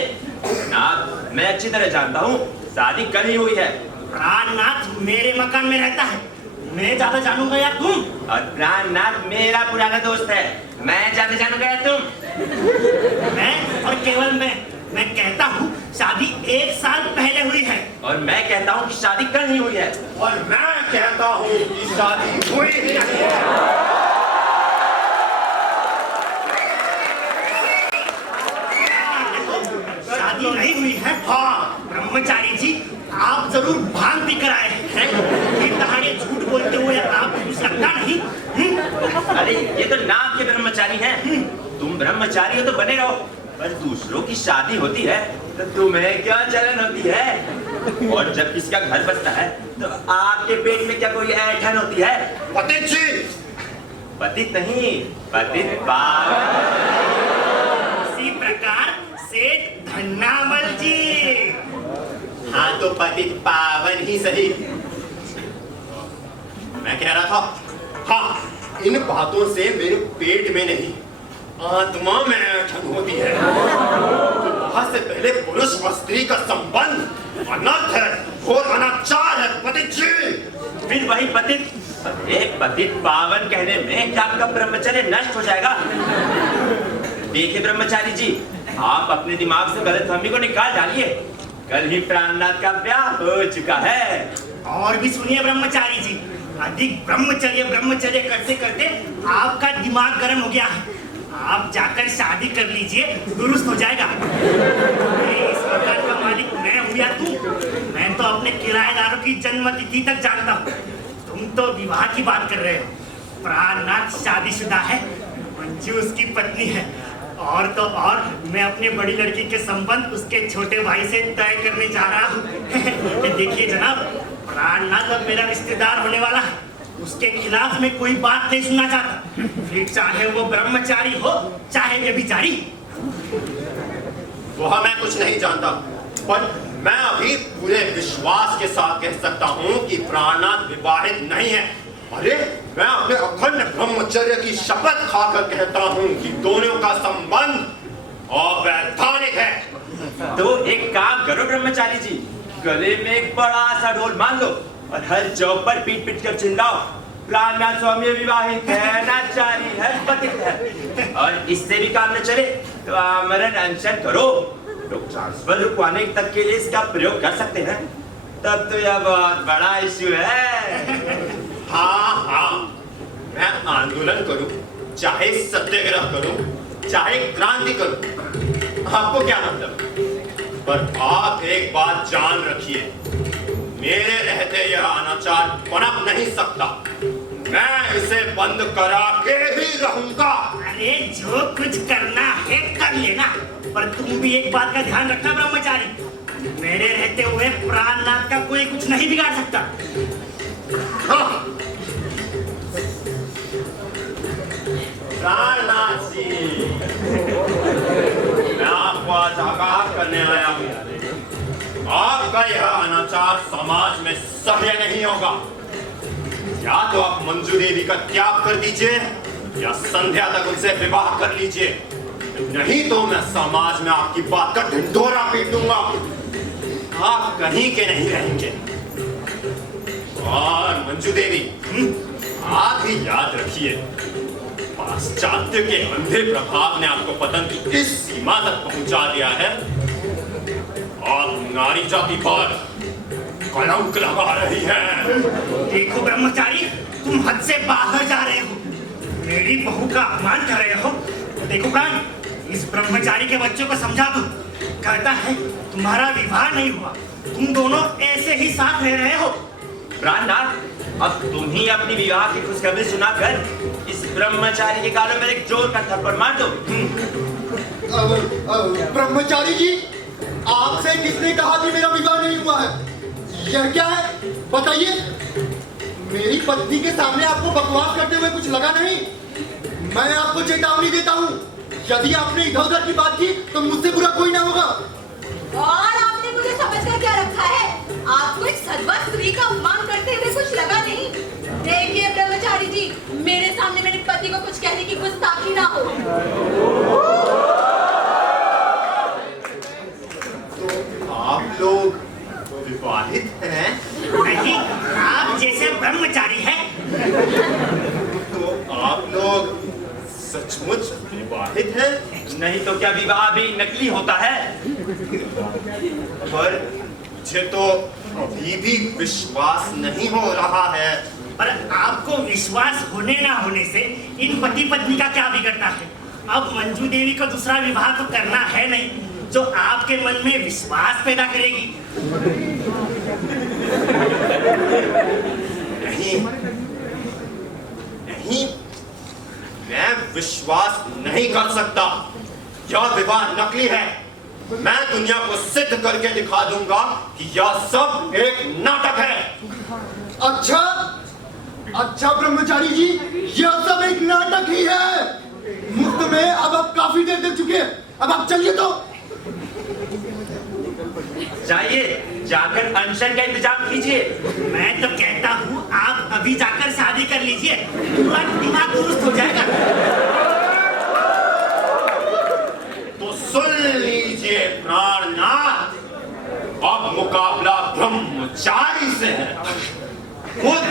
जनाब मैं अच्छी तरह जानता हूँ शादी कल ही हुई है। प्राणनाथ मेरे मकान में रहता है, मैं ज्यादा जानूंगा या तुम? और प्राणनाथ मेरा पुराना दोस्त है, मैं ज्यादा जानूंगा या तुम? मैं और केवल मैं कहता हूँ शादी 1 साल पहले हुई है। और मैं कहता हूँ कि शादी कल ही हुई है। और मैं कहता हूँ कि शादी हुई ही नहीं है। शादी नहीं हुई है? हाँ ब्रह्मचारी जी, आप जरूर भांग पीकर आए हैं। ये कहानी झूठ बोलते हुए आपको कुछ लगता नहीं? अरे ये तो नाम के ब्रह्मचारी हैं। तुम ब्रह्मचारी हो तो बने रहो, पर दूसरों की शादी होती है तो तुम्हें क्या जलन होती है? और जब किसी का घर बसता है तो आपके पेट में क्या कोई ऐंठन होती है? पतित जी, पतित नहीं, पतित पावन। इसी प्रकार सेठ धन्नामल जी। हाँ तो पतित पावन ही सही। मैं कह रहा था, हाँ, इन बातों से मेरे पेट में नहीं आत्मा में ऐंठन होती है। विवाह से पहले पुरुष और स्त्री का संबंध अनर्थ है, घोर अनाचार है पतित जी। फिर वही पतित, पतित पावन कहने में क्या आपका ब्रह्मचर्य नष्ट हो जाएगा? देखिए ब्रह्मचारी जी, आप अपने दिमाग से गलतफहमी को निकाल डालिए। कल ही प्राणनाथ का ब्याह हो चुका है। और भी सुनिए ब्रह्मचारी जी, अधिक ब्रह्मचर्य करते करते आपका दिमाग गर्म हो गया है। आप जाकर शादी कर लीजिए, दुरुस्त हो जाएगा। इस मकान का मालिक मैं हूँ या तू? मैं तो अपने किराएदारों की जन्म तिथि तक जानता हूँ। तुम तो विवाह की बात कर रहे हो। प्राणनाथ शादीशुदा है, मंजू उसकी पत्नी है, और तो और मैं अपने बड़ी लड़की के संबंध उसके छोटे भाई से तय करने जा रहा हूँ। देखिए जनाब, प्राणनाथ अब मेरा रिश्तेदार होने वाला है। उसके खिलाफ मैं कोई बात नहीं सुनना चाहता, फिर चाहे वो ब्रह्मचारी हो चाहे व्यभिचारी। वह मैं कुछ नहीं जानता, पर मैं अभी पूरे विश्वास के साथ कह सकता हूँ कि प्राणनाथ विवाहित नहीं है। अरे मैं अपने अखंड ब्रह्मचर्य की शपथ खाकर कहता हूँ कि दोनों का संबंध अवैधानिक है। तो एक काम करो ब्रह्मचारी जी, गले में एक बड़ा सा ढोल मान लो और हर चौक पर पीट पीट कर चिल्लाओ, प्राणनाथ स्वामी विवाहित है, नाचारी है, पतित है। और इससे भी काम न चले तो आमरण अनशन करो। लोग ट्रांसफर रुकवाने तक के लिए इसका प्रयोग कर सकते हैं। तब तो यह बहुत बड़ा इश्यू है। हाँ, मैं आंदोलन करूं, चाहे सत्याग्रह करूं, चाहे क्रांति करूं, आपको क्या मतलब? पर आप एक बात जान रखिए, मेरे रहते यह अनाचार पनप नहीं सकता। मैं इसे बंद करा के ही रहूंगा। अरे जो कुछ करना है कर लेना, पर तुम भी एक बात का ध्यान रखना ब्रह्मचारी, मेरे रहते हुए प्राणनाथ का कोई कुछ नहीं बिगाड़ सकता। हाँ। प्राणनाथ जी, मैं आपको आज आगाह करने आया हूँ, आपका यह अनाचार समाज में सह्य नहीं होगा। या तो आप मंजू देवी का त्याग कर दीजिए या संध्या तक उनसे विवाह कर लीजिए, नहीं तो मैं समाज में आपकी बात का ढिंढोरा पीट दूंगा। आप कहीं के नहीं रहेंगे। और मंजू देवी, आप भी याद रखिए, पाश्चात्य के अंधे प्रभाव ने आपको पतन की इस सीमा तक पहुंचा दिया है। आप नारी जाति पर कलंक लगा रही है। देखो ब्रह्मचारी, तुम हद से बाहर जा रहे हो, मेरी बहू का अपमान कर रहे हो। देखो प्राण, इस ब्रह्मचारी के बच्चों को समझा दो। कहता है तुम्हारा विवाह नहीं हुआ, तुम दोनों ऐसे ही साथ रह रहे हो। प्राणनाथ, अब तुम ही अपनी विवाह की खुशखबरी सुनाकर इस ब्रह्मचारी के गालों में एक जोर का थप्पड़ मार दो। ब्रह्मचारी जी, आपसे किसने कहा कि मेरा विवाह नहीं हुआ है? यह क्या है बताइए। मेरी पत्नी के सामने आपको बकवास करते हुए कुछ लगा नहीं? मैं आपको चेतावनी देता हूँ, यदि आपने इधर उधर की बात की तो मुझसे बुरा कोई ना होगा। और आपने मुझे समझकर क्या रखा है? आपको एक सदवा स्त्री का अपमान करते हुए कुछ लगा नहीं? देखिए ब्रह्मचारी जी, मेरे सामने मेरे पति को कुछ कहने की गुस्ताखी ना हो। तो आप लोग विवाहित हैं? नहीं, आप जैसे ब्रह्मचारी हैं। तो आप लोग सचमुच विवाहित हैं? नहीं तो क्या विवाह भी नकली होता है? पर मुझे तो अभी भी विश्वास नहीं हो रहा है। पर आपको विश्वास होने ना होने से इन पति पत्नी का क्या बिगड़ता है? अब मंजू देवी को दूसरा विवाह तो करना है नहीं, जो आपके मन में विश्वास पैदा करेगी। नहीं, नहीं, मैं विश्वास नहीं कर सकता। यह विवाह नकली है। मैं दुनिया को सिद्ध करके दिखा दूंगा कि यह सब एक नाटक है। अच्छा अच्छा ब्रह्मचारी जी, यह सब एक नाटक ही है। मुफ्त में अब आप काफी देर देख चुके हैं, अब आप चलिए। तो जाइए, जाकर अनशन का इंतजाम कीजिए। मैं तो कहता हूँ आप अभी जाकर शादी कर लीजिए, तुरंत दिमाग दुरुस्त हो जाएगा। तो सुन लीजिए प्राणनाथ, अब मुकाबला ब्रह्मचारी से है। खुद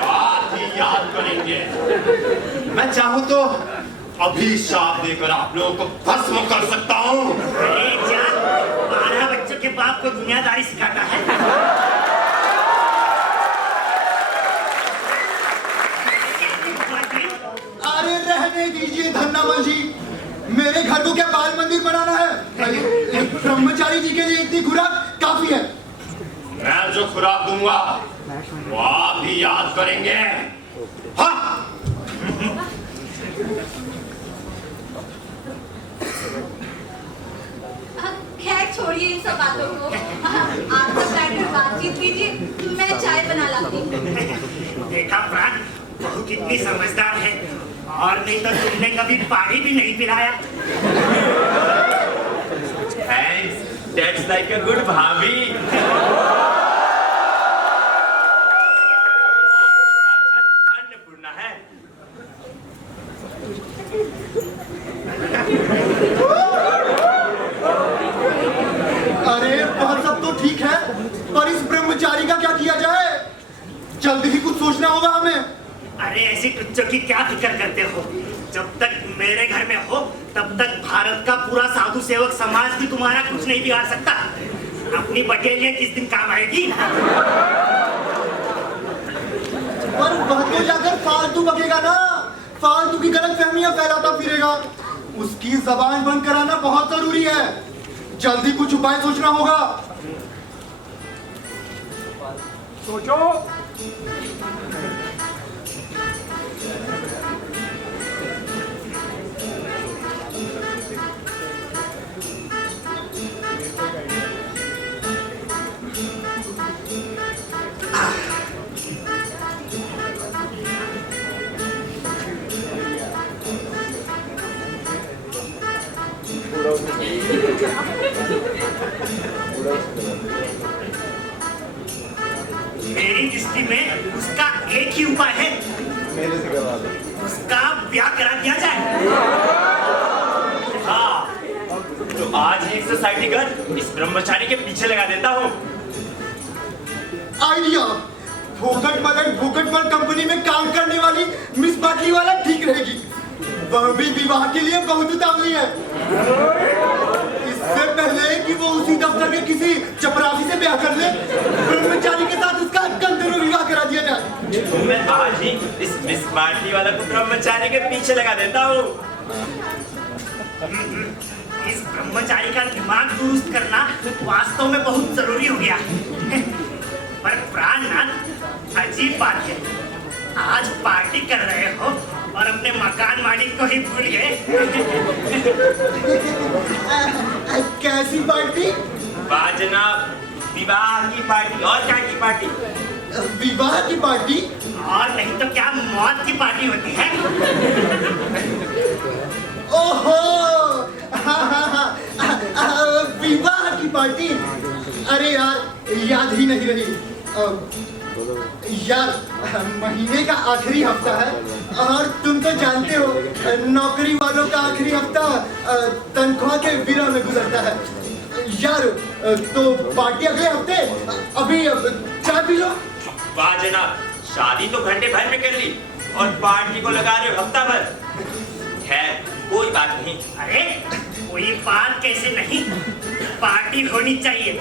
बात ही याद करेंगे। मैं चाहूं तो अभी शाप देकर आप लोगों को भस्म कर सकता हूं। अरे जान, 12 बच्चों के बाप को दुनियादारी सिखाता है। अरे रहने दीजिए धन्नामल जी, मेरे घर को क्या बाल मंदिर बनाना है? ब्रह्मचारी जी के लिए इतनी खुराक काफी है। मैं जो खुराक दूंगा वो आप भी याद करेंगे। हाँ, खैर छोड़िए इन सब बातों को। आप सब बैठकर बातचीत कीजिए, मैं चाय बना लाती हूँ। देखा प्राण, बहू कितनी समझदार है, और नहीं तो तुमने कभी पानी भी नहीं पिलाया। Thanks, that's like a good भाभी। अन्नपूर्णा है। अरे वह सब तो ठीक है, पर इस ब्रह्मचारी का क्या किया जाए? जल्दी ही कुछ सोचना होगा हमें। अरे ऐसी टुच्चों की क्या फिक्र करते हो? जब तक मेरे घर में हो तब तक भारत का पूरा साधु सेवक समाज भी तुम्हारा कुछ नहीं बिगाड़ सकता। अपनी बटेलियां किस दिन काम आएगी? पर वह तो जाकर फालतू बकेगा ना, फालतू की गलतफहमियां फैलाता फिरेगा। उसकी जबान बंद कराना बहुत जरूरी है। जल्दी कुछ उपाय सोचना होगा। सोचो। मेरी दृष्टि में उसका एक ही उपाय है, उसका ब्याह करा दिया जाए। हाँ, तो आज ही एक सोसाइटी घर इस ब्रह्मचारी के पीछे लगा देता हूँ। आइडिया, भोकट पर कंपनी में काम करने वाली मिस बाटली वाला ठीक रहेगी। वह भी विवाह के लिए बहुत उतावली है। इससे पहले कि वो उसी दफ्तर में किसी चपरासी से ब्याह कर ले, ब्रह्मचारी के साथ उसका गंधर्व विवाह करा दिया जाए। तो मैं आज ही इस मिस बाटली वाला को ब्रह्मचारी के पीछे लगा देता हूँ। इस ब्रह्मचारी का दिमाग दुरुस्त करना वास्तव में बहुत जरूरी हो गया। पर प्राणनाथ, अजीब बात है, आज पार्टी कर रहे हो और अपने मकान मालिक को ही भूल गए। कैसी पार्टी? वाह जनाब, विवाह की पार्टी। और क्या की पार्टी? विवाह की पार्टी? और नहीं तो क्या मौत की पार्टी होती है? ओहो, विवाह की पार्टी। अरे यार, याद ही नहीं रही। यार, महीने का आखिरी हफ्ता है और तुम तो जानते हो नौकरी वालों का आखिरी हफ्ता तनख्वाह के विरह में गुजरता है। यार, तो पार्टी अगले हफ्ते। अभी चाय पी लो। वाह जनाब, शादी तो घंटे भर में कर ली और पार्टी को लगा रहे हो हफ्ता भर। खैर, कोई बात नहीं। अरे कोई बात कैसे नहीं, पार्टी होनी चाहिए।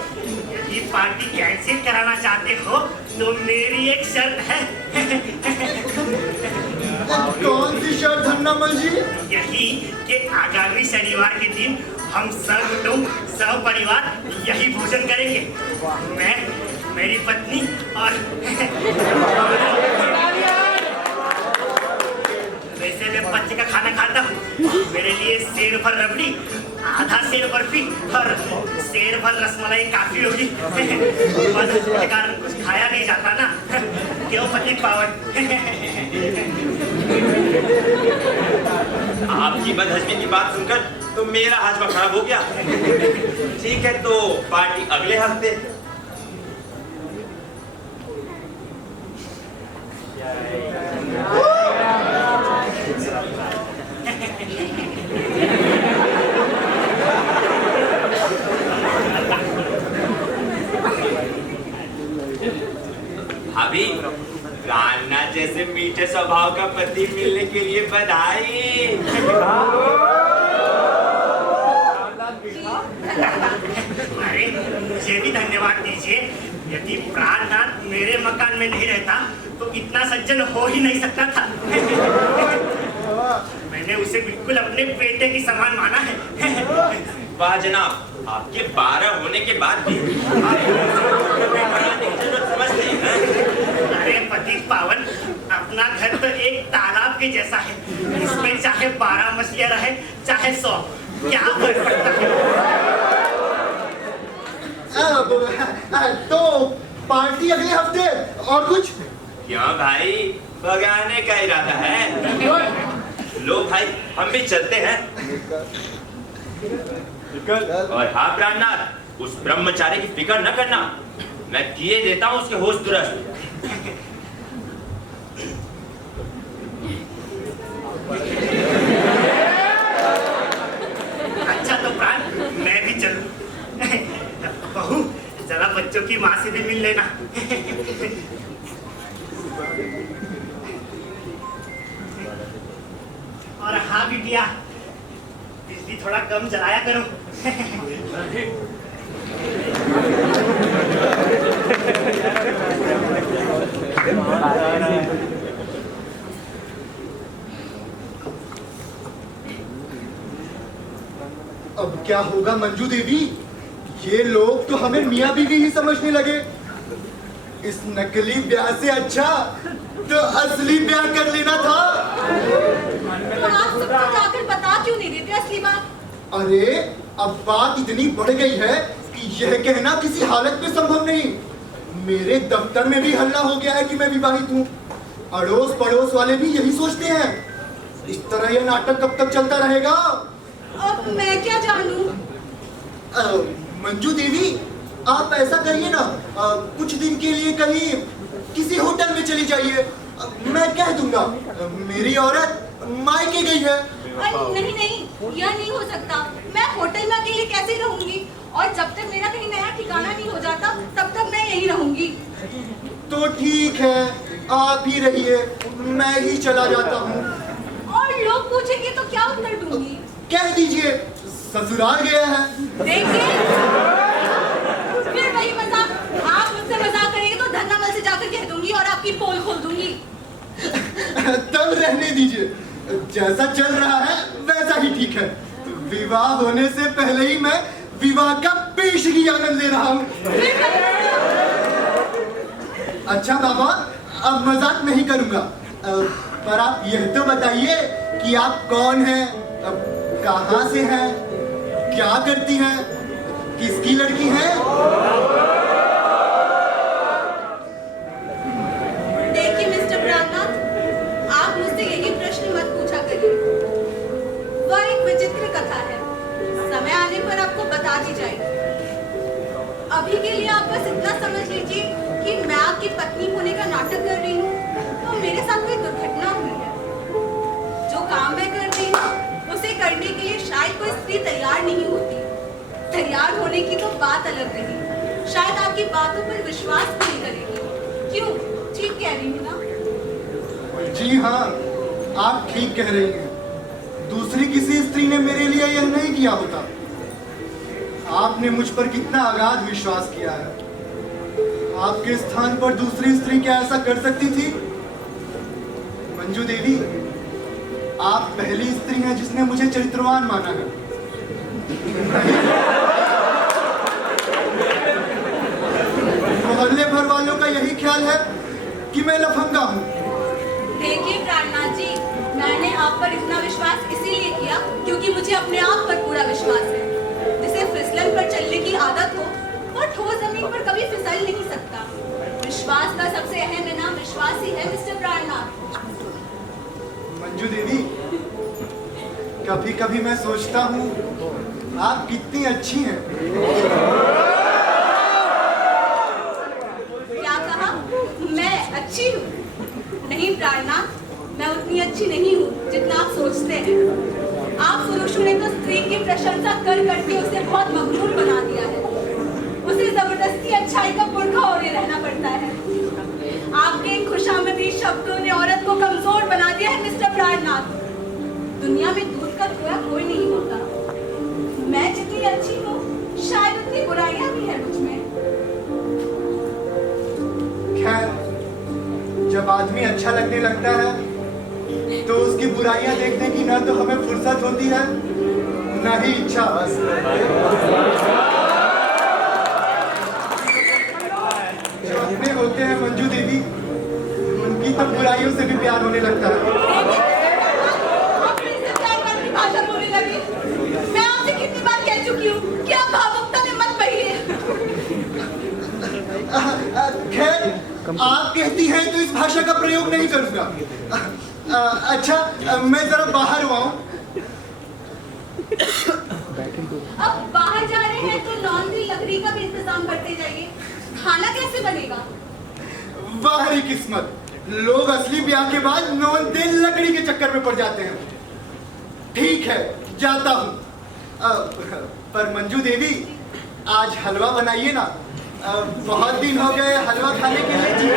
यदि पार्टी कैंसिल कराना चाहते हो तो मेरी एक शर्त है। कौन सी शर्त धन्नामल जी? यही कि आगामी शनिवार के दिन हम सब लोग सब परिवार यही भोजन करेंगे। मैं, मेरी पत्नी और वैसे मैं बच्चे का खाना खाता हूँ। मेरे लिए सेव पर रबड़ी, सेर बर्फी और सेर भर रसमलाई काफी होगी। बस इसके कारण कुछ खाया नहीं जाता ना। क्यों पति पावन? आपकी बदहजमी की बात सुनकर तो मेरा हाजमा खराब हो गया। ठीक है, तो पार्टी अगले हफ्ते। भाभी, रान्ना जैसे मीठे स्वभाव का पति मिलने के लिए बधाई। अरे मुझे भी धन्यवाद दीजिए। यदि प्राणनाथ मेरे मकान में नहीं रहता तो इतना सज्जन हो ही नहीं सकता था। मैंने उसे बिल्कुल अपने बेटे की समान माना है। वाह जनाब, आपके 12 होने के बाद भी समझते हैं। अरे पति पावन, अपना घर तो एक तालाब के जैसा है। इसमें चाहे 12 मछलियां रहे चाहे 100, क्या फर्क पड़ता है? तो पार्टी अगले हफ्ते। और कुछ? क्यों भाई, भगाने का इरादा है? लो भाई, हम भी चलते हैं। और हाँ प्राणनाथ, उस ब्रह्मचारी की फिक्र न करना, मैं किए देता हूँ उसके होश दुरुस्त। अच्छा तो प्राण, मैं भी चलूं। बहू, जरा बच्चों की माँ से भी मिल लेना। और हाँ बिटिया, बिजली थोड़ा कम जलाया करो। अब क्या होगा मंजू देवी? ये लोग तो हमें मियाँ बीवी ही समझने लगे। इस नकली ब्याह से अच्छा तो असली ब्याह कर लेना था। तो आप सबको जाकर बता क्यों नहीं देते असली बात? अरे अब बात इतनी बढ़ गई है कि यह कहना किसी हालत में संभव नहीं। मेरे दफ्तर में भी हल्ला हो गया है कि मैं विवाहित हूँ। अड़ोस पड़ोस वाले भी यही सोचते हैं। इस तरह यह नाटक कब तक चलता रहेगा? अब मैं क्या जानूं? मंजू देवी, आप ऐसा करिए ना, कुछ दिन के लिए कहीं किसी होटल में चली जाइए। मैं कह दूंगा मेरी औरत मायके गई है। नहीं नहीं, यह नहीं हो सकता। मैं होटल में अकेले कैसे रहूंगी? और जब तक मेरा कहीं नया ठिकाना नहीं हो जाता तब तक मैं यहीं रहूंगी। तो ठीक है, आप ही रहिए, मैं ही चला जाता हूँ। और लोग पूछेंगे तो क्या उत्तर दूंगी? कह दीजिए ससुराल गया है। देखिए, फिर वही मजाक। आप मुझसे मजाक करेंगे तो धन्नामल से जाकर कह दूंगी और आपकी पोल खोल दूंगी। तब रहने दीजिए, जैसा चल रहा है वैसा ही ठीक है। विवाह होने से पहले ही मैं विवाह का पेशगी आनंद ले रहा हूँ। अच्छा बाबा, अब मजाक नहीं करूंगा, पर आप यह तो बताइए कि आप कौन हैं, कहाँ से हैं, क्या करती हैं, किसकी लड़की हैं? देखिए मिस्टर प्राणनाथ, आप मुझसे यही प्रश्न मत पूछा करिए। वह एक विचित्र कथा है, समय आने पर आपको बता दी जाएगी। अभी के लिए आप बस इतना समझ लीजिए कि मैं आपकी पत्नी होने का नाटक कर रही हूँ, तो मेरे साथ कोई दुर्घटना हुई है। जो काम मैं कर रही हूँ उसे करने के लिए शायद कोई स्त्री तैयार नहीं होती। तैयार होने की तो बात अलग रही, शायद आपकी बातों पर विश्वास भी नहीं करेगी। क्यों? ठीक कह रही हूँ ना? जी हाँ, आप ठीक कह रही हैं। दूसरी किसी स्त्री ने मेरे लिए यह नहीं किया होता। आपने मुझ पर कितना अगाध विश्वास किया है। आपके स्थान पर दूसरी स्त्री क्या ऐसा कर सकती थी? मंजू देवी, आप पहली स्त्री हैं जिसने मुझे चरित्रवान माना है। मोहल्ले भर वालों का यही ख्याल है कि मैं लफंगा हूँ। देखिए प्राणनाथ जी, मैंने आप पर इतना विश्वास इसीलिए किया क्योंकि मुझे अपने आप पर पूरा विश्वास है। मंजू देवी, कभी कभी मैं सोचता हूँ आप कितनी अच्छी हैं। क्या कहा? मैं अच्छी हूँ? नहीं प्राणनाथ, मैं उतनी अच्छी नहीं हूँ जितना आप सोचते हैं। आप पुरुषों ने तो स्त्री की प्रशंसा कर करके उसे बहुत मकबूल बना दिया है। उसे जबरदस्ती अच्छाई का पुरखा ओढ़े रहना पड़ता है। आपके इन खुशामदी शब्दों ने औरत को कमजोर बना दिया है मिस्टर प्राणनाथ। दुनिया में दूध का खोया कोई नहीं होता। मैं जितनी अच्छी हूँ, शायद उतनी बुराइयां भी है मुझ में। खैर, जब आदमी अच्छा लगने लगता है तो उसकी बुराइयां देखने की ना तो हमें फुर्सत होती है, ना ही इच्छा। जो अपने होते हैं मंजू देवी, उनकी तो बुराइयों से भी प्यार होने लगता है। आप फिर से प्यार करने की भाषा बोलने लगे। मैं आपसे कितनी बार कह चुकी हूँ कि आप भावुकता में मत बहिए। खैर, आप कहती हैं तो इस भाषा का प्रयोग नहीं करूंगा। अच्छा, मैं जरा बाहर हुआ हूँ। अब बाहर जा रहे हैं तो लॉन्ड्री लकड़ी का भी इंतजाम करते जाइए। खाना कैसे बनेगा? बाहरी किस्मत, लोग असली ब्याह के बाद नॉन तेल लकड़ी के चक्कर में पड़ जाते हैं। ठीक है, जाता हूँ। पर मंजू देवी, आज हलवा बनाइए ना। बहुत दिन हो गए हलवा खाने के लिए जी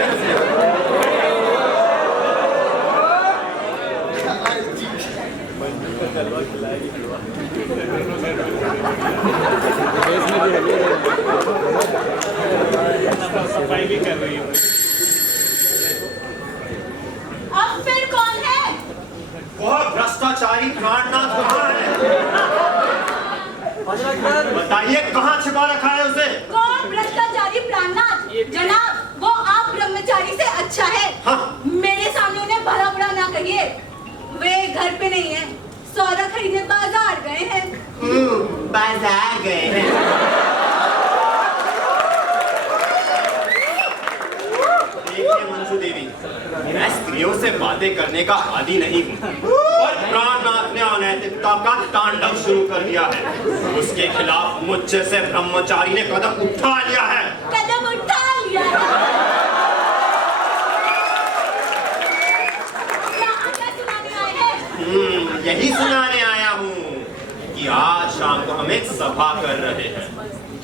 सफाई भी कर रही हूँ। अब फिर कौन है? वह भ्रष्टाचारी प्राणनाथ कहाँ है? बताइए, कहाँ छिपा रखा है उसे? कौन भ्रष्टाचारी प्राणनाथ? जनाब, वो आप ब्रह्मचारी से अच्छा है। हाँ। मेरे सामने उन्हें भला बुरा ना कहिए। वे घर पे नहीं है, सौदा खरीदने बाजार गए हैं। बाजार गए हैं। देखिए मंजू देवी, मैं स्त्रियों से बातें करने का आदी नहीं हूँ, और प्राणनाथ ने अनैतिकता का तांडव शुरू कर दिया है। उसके खिलाफ मुझ जैसे ब्रह्मचारी ने कदम उठा लिया है। कदम उठा लिया है। यहाँ क्या सुनाने आए हैं? यही सुनाने आया हूँ कि आज शाम को हम एक सभा कर रहे हैं।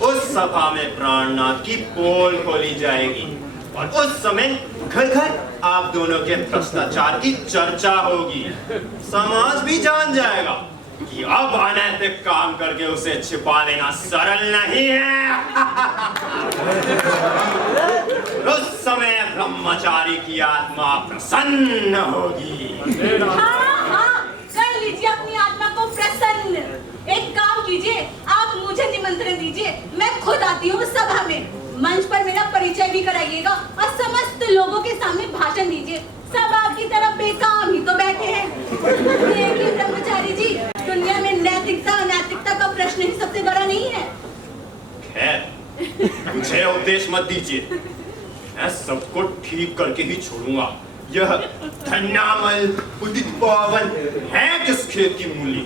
उस सभा में प्राणनाथ की पोल खोली जाएगी, और उस समय घर घर आप दोनों के भ्रष्टाचार की चर्चा होगी। समाज भी जान जाएगा कि अब अनैतिक काम करके उसे छिपा लेना सरल नहीं है। उस समय ब्रह्मचारी की आत्मा प्रसन्न होगी। हाँ, कर लीजिए अपनी आत्मा को प्रसन्न। एक काम कीजिए, आप मुझे निमंत्रण दीजिए, मैं खुद आती हूँ सभा में। मंच पर मेरा परिचय भी कराइएगा और समस्त लोगों के सामने भाषण दीजिए। सब आपकी तरफ बेकाम ही तो बैठे हैं। देखिए ब्रह्मचारी जी, दुनिया में नैतिकता अनैतिकता का प्रश्न ही सबसे बड़ा नहीं है। खैर, मुझे उपदेश मत दीजिए, मैं सबको ठीक करके ही छोड़ूंगा। यह धन्यामल उदित पावन है किस खेत की मूली,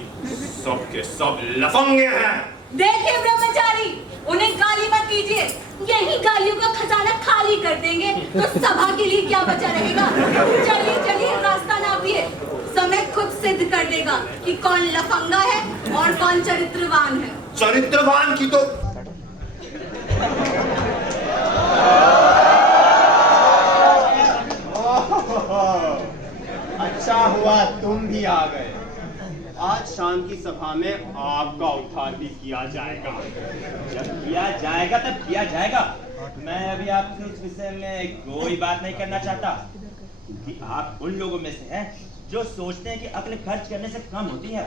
सबके सब लफंगे हैं। देखिए ब्रह्मचारी, उन्हें गाली मत दीजिए। यही गालियों का खजाना खाली कर देंगे तो सभा के लिए क्या बचा रहेगा। चलिए चलिए, रास्ता नापिए। समय खुद सिद्ध कर देगा कि कौन लफंगा है और कौन चरित्रवान है। चरित्रवान की तो अच्छा हुआ तुम भी आ गए। आज शाम की सभा में आपका उद्धार भी किया जाएगा। जब किया जाएगा तब किया जाएगा। मैं अभी आपसे इस विषय में कोई बात नहीं करना चाहता, क्योंकि आप उन लोगों में से हैं जो सोचते हैं कि अक्ल खर्च करने से कम होती है।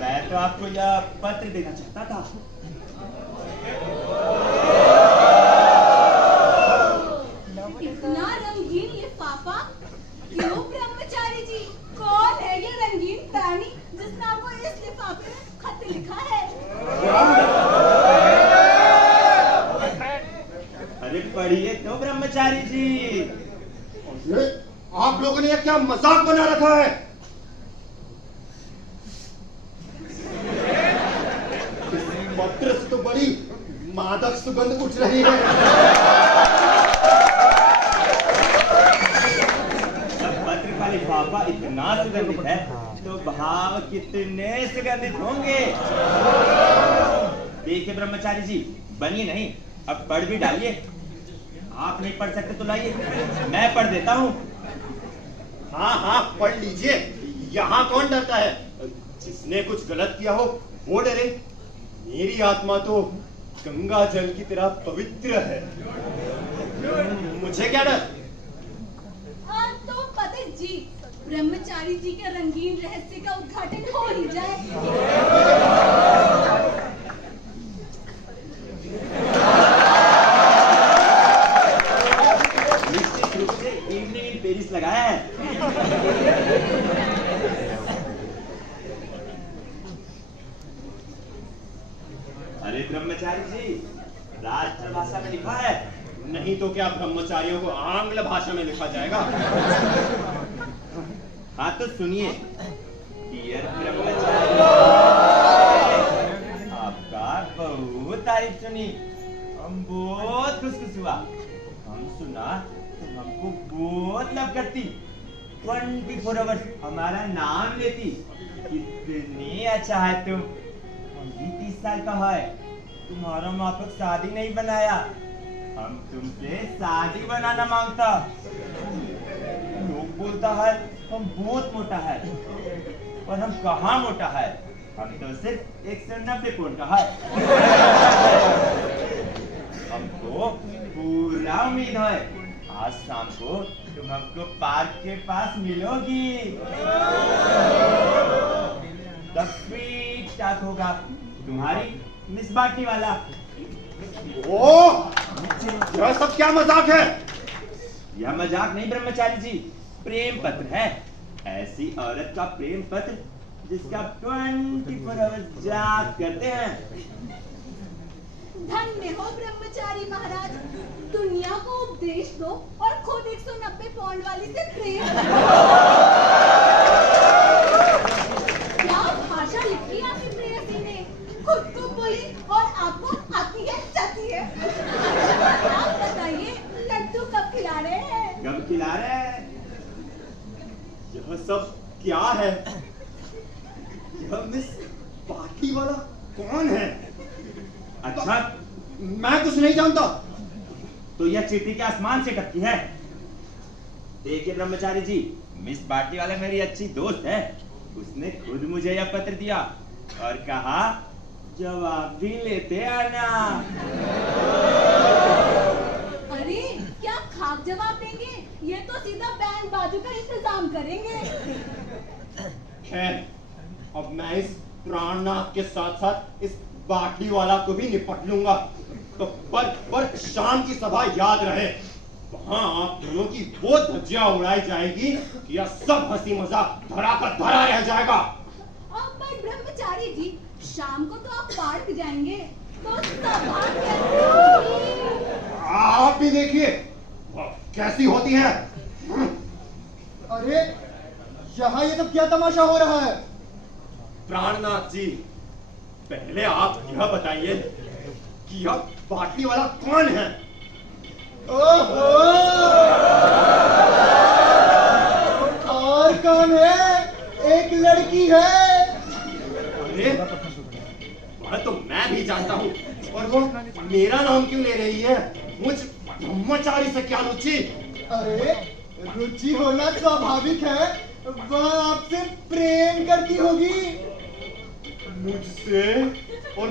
मैं तो आपको यह पत्र देना चाहता था। इतना रंगीन लिफाफा क्यों ब्रह्मचारी जी? कौन है ये रंगीन प्राणी जिसने आपको इस लिफाफे में खत लिखा है? अरे पढ़िए तो ब्रह्मचारी जी। ये लोगों ने यह क्या मजाक बना रखा है? इस पत्र से तो बड़ी मादक सुगंध उठ रही है। जब पत्र का लिफाफा इतना सुगंधित है तो भाव कितने सुगंधित होंगे। देखिए ब्रह्मचारी जी, बनिए नहीं, अब पढ़ भी डालिए। आप नहीं पढ़ सकते तो लाइए, मैं पढ़ देता हूँ। हाँ हाँ, पढ़ लीजिए। यहाँ कौन डरता है? जिसने कुछ गलत किया हो वो डरे। मेरी आत्मा तो गंगा जल की तरह पवित्र है, मुझे क्या डर? तो पतित जी, ब्रह्मचारी जी के रंगीन रहस्य का उद्घाटन हो ही जाए। निश्चित रूप से इवनिंग इन पेरिस लगाया है। अरे ब्रह्मचारी जी, राष्ट्रभाषा में लिखा है। नहीं तो क्या ब्रह्मचारियों को आंग्ल भाषा में लिखा जाएगा? हाँ तो सुनिए। डियर ब्रह्मचारी, आपका बहुत तारीफ सुनी, हम बहुत खुश हुआ। हम सुना तुम हमको बहुत लव करती, 24 आवर्स हमारा नाम लेती। कितनी अच्छा है तुम। हम भी 30 साल का है, तुम्हारा माफक शादी नहीं बनाया, हम तुमसे शादी बनाना मांगता। लोग बोलता है हम बहुत मोटा है, पर हम कहाँ मोटा है, हम तो सिर्फ 190 पाउंड का है। हमको पूरा उम्मीद है आज शाम को तुम हमको पार्क के पास मिलोगी। तब स्वीट टॉक होगा तुम्हारी मिस बाटी वाला। ओह, यह सब क्या मजाक है? यह मजाक नहीं ब्रह्मचारी जी, प्रेम पत्र है। ऐसी औरत का प्रेम पत्र जिसका 24 आवर्स जाप करते हैं। धन्य हो ब्रह्मचारी महाराज, दुनिया को उपदेश दो और खुद 190 पाउंड वाली से प्रेम करो। क्या भाषा लिखी आपकी प्रेयसी ने, खुद को बोली और आपको आती है जाती है। आप बताइए, लड्डू कब खिला रहे हैं? कब खिला रहे हैं? यह सब क्या है? यह मिस बाटी वाला कौन है? अच्छा, मैं कुछ नहीं जानता। तो यह चींटी के आसमान से टपकी है। देखिए ब्रह्मचारी जी, मिस बाटी वाला मेरी अच्छी दोस्त है। उसने खुद मुझे यह पत्र दिया और कहा जवाब भी लेते आना। अरे क्या खाक जवाब देंगे? ये तो सीधा बैंड बाजू का इंतजाम करेंगे। खैर, अब मैं इस प्राणनाथ के साथ साथ इस बाटली वाला को भी निपट लूंगा। तो पर शाम की सभा याद रहे, वहां आप दोनों की वो धज्जियां उड़ाई जाएगी कि यह सब हंसी मजाक धरा का धरा रह जाएगा। पर ब्रह्मचारी जी, शाम को तो आप पार्क जाएंगे, तो सभा कैसे होगी? आप भी देखिए कैसी होती है। अरे यहाँ ये सब क्या तमाशा हो रहा है? प्राणनाथ जी, पहले आप यह बताइए कि यह बाटली वाला कौन है? ओहो! और कौन है? एक लड़की है। अरे वह तो मैं भी जानता हूँ, और वो मेरा नाम क्यों ले रही है? मुझ ब्रह्मचारी से क्या रुचि? अरे रुचि होना स्वाभाविक है, वह आपसे प्रेम करती होगी। मुझसे और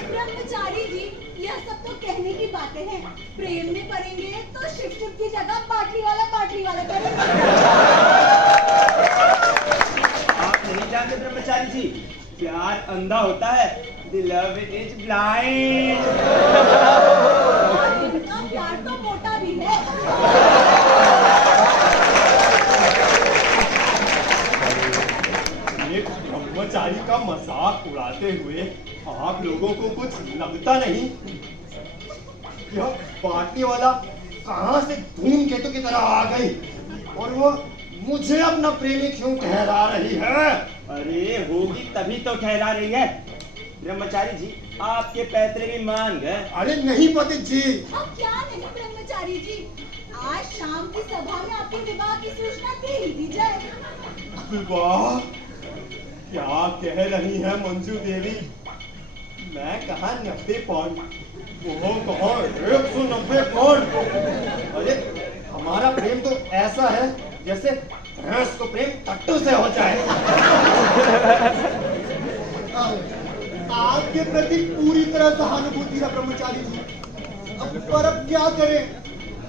ब्रह्मचारी जी, यह सब तो कहने की बातें हैं। प्रेम में पड़ेंगे तो शिव शिव की जगह बाटली वाला करेंगे। आप नहीं जानते ब्रह्मचारी जी, प्यार अंधा होता है, the love is blind। इनका प्यार तो मोटा भी है। एक ब्रह्मचारी का मजाक उड़ाते हुए आप लोगों को कुछ लगता नहीं? यह पार्टी वाला कहां से धूमकेतु की तरह आ गई और वो मुझे अपना प्रेमी क्यों ठहरा रही है? अरे होगी तभी तो ठहरा रही है। ब्रह्मचारी जी आपके पैतरे की मांग है। अरे नहीं पति जी। अब क्या नहीं ब्रह्मचारी जी, आज शाम की सभा में आपके विवाह की सूचना दे ही दी जाए। विवाह? क्या कह रही है मंजू देवी? मैं कहा 90 पाउंड, वो कहा 190 पाउंड। अरे हमारा प्रेम तो ऐसा है जैसे भैंस को प्रेम टट्टू से हो जाए। आपके प्रति पूरी तरह सहानुभूति है ब्रह्मचारी जी, पर अब क्या करें,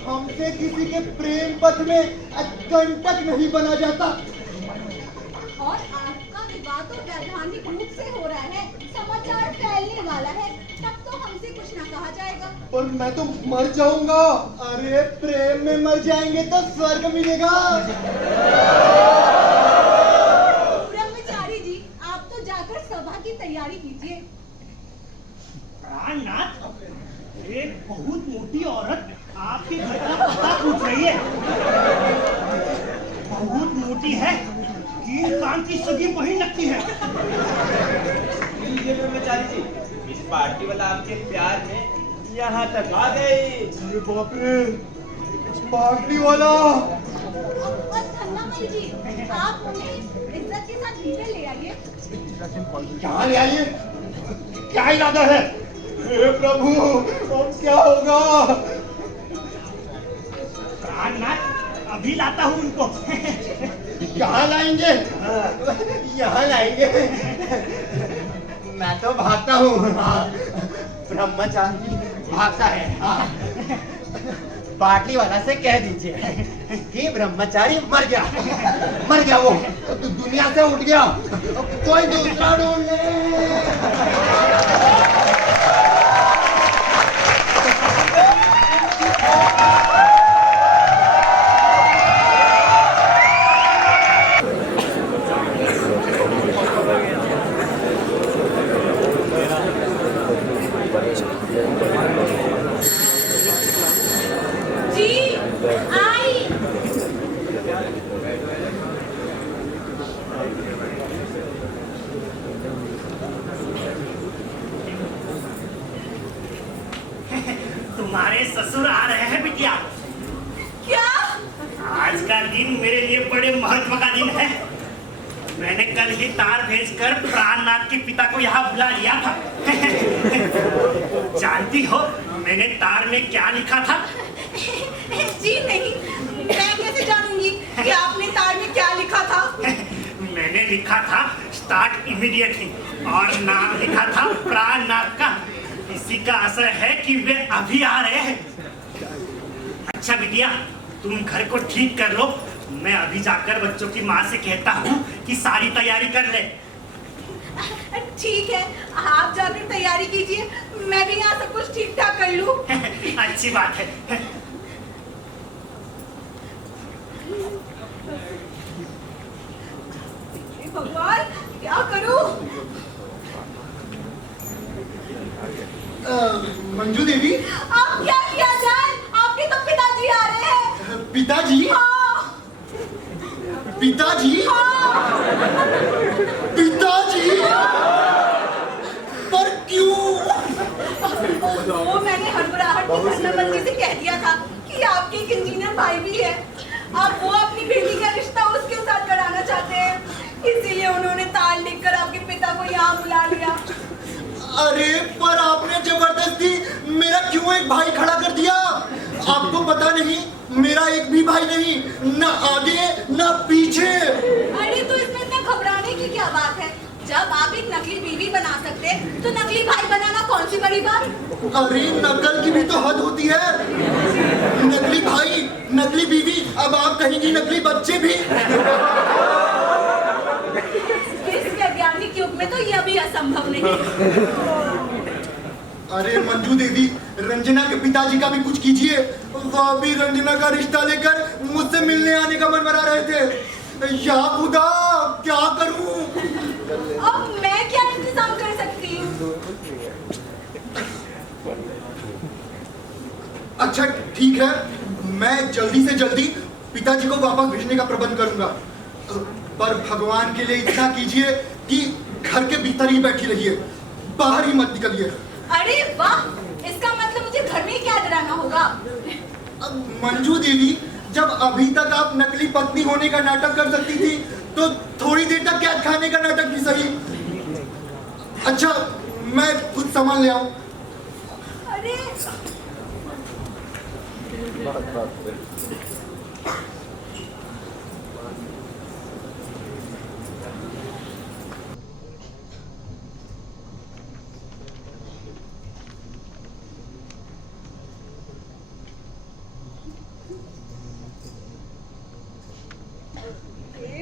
हमसे किसी के प्रेम पथ में कंटक नहीं बना जाता। और आपका विवाह तो वैधानिक रूप से हो रहा है, समाचार फैलने वाला है, तब तो हमसे कुछ ना कहा जाएगा। पर मैं तो मर जाऊंगा। अरे प्रेम में मर जाएंगे तो स्वर्ग मिलेगा। ब्रह्मचारी जी आप तो जाकर सभा की तैयारी कीजिए। प्राणनाथ, एक बहुत मोटी औरत आपके घर का पता पूछ रही है। बहुत मोटी है, कील कान की सगी बहन लगती है। ब्रह्मचारी जी इस पार्टी वाला आपके प्यार में यहाँ तक आ गई। बाप रे, पार्टी वाला। और धन्नामल जी आप उन्हें इज्जत के साथ नीचे ले आइए। कहाँ ले आइए? क्या इरादा है? हे प्रभु, अब क्या होगा? प्राणनाथ अभी लाता हूँ उनको। कहाँ लाएंगे? यहाँ लाएंगे। मैं तो भागता हूँ। ब्रह्मचारी भागता है। पार्टी वाला से कह दीजिए कि ब्रह्मचारी मर गया वो दुनिया से उठ गया, कोई दूसरा ढूंढ ले। तुम्हारे ससुर आ रहे हैं बिटिया। क्या? आज का दिन मेरे लिए बड़े महत्व का दिन है। मैंने कल ही तार भेजकर प्राणनाथ के पिता को यहाँ बुला लिया था। जानती हो मैंने तार में क्या लिखा था? जी नहीं, मैं कैसे जानूंगी कि आपने तार में क्या लिखा था? मैंने लिखा था स्टार्ट इमीडिएटली और नाम लिखा था प्राणनाथ का। इसी का असर है कि वे अभी आ रहे हैं। अच्छा बिटिया, तुम घर को ठीक कर लो, मैं अभी जाकर बच्चों की माँ से कहता हूँ कि सारी तैयारी कर ले। ठीक है, आप जाकर तैयारी कीजिए, मैं भी यहाँ सब कुछ ठीक ठाक कर लूँ। अच्छी बात है। भगवान क्या करूँ? मंजू देवी, अब क्या किया जाए? आपके तो पिताजी आ रहे हैं। पिताजी? हाँ। पिताजी? हाँ। पिताजी? पर क्यों? वो मैंने हड़बड़ाहट में धन्नामल जी से कह दिया था कि आपके एक इंजीनियर भाई भी है, अब वो अपनी बेटी का रिश्ता उसके साथ कराना चाहते हैं, इसीलिए उन्होंने तार लिखकर आपके पिता को यहाँ बुला लिया। अरे पर आपने जबरदस्ती मेरा क्यों एक भाई खड़ा कर दिया? आपको पता नहीं मेरा एक भी भाई नहीं, ना आगे ना पीछे। अरे तो इसमें इतना घबराने की क्या बात है? जब आप एक नकली बीवी बना सकते तो नकली भाई बनाना कौन सी बड़ी बात? अरे नकल की भी तो हद होती है। नकली भाई, नकली बीवी, अब आप कहेंगी नकली बच्चे भी। इस वैज्ञानिक युग में तो यह भी असंभव नहीं। अरे मंजू देवी, रंजना के पिताजी का भी कुछ कीजिए। वह भी रंजना का रिश्ता लेकर मुझसे मिलने आने का मन बना रहे थे। या खुदा, क्या करूं? अब मैं क्या इंतजाम कर सकती हूँ? अच्छा ठीक है, मैं जल्दी से जल्दी पिताजी को वापस भेजने का प्रबंध करूंगा, पर भगवान के लिए इतना कीजिए कि घर के भीतर ही बैठी रहिए, बाहर ही मत निकलिए। अरे वाह, इसका मतलब मुझे घर में ही क्या डराना होगा। मंजू देवी, जब अभी तक आप नकली पत्नी होने का नाटक कर सकती थी, तो थोड़ी देर तक कैद खाने का नाटक भी सही। अच्छा, मैं कुछ सामान ले आऊं। अरे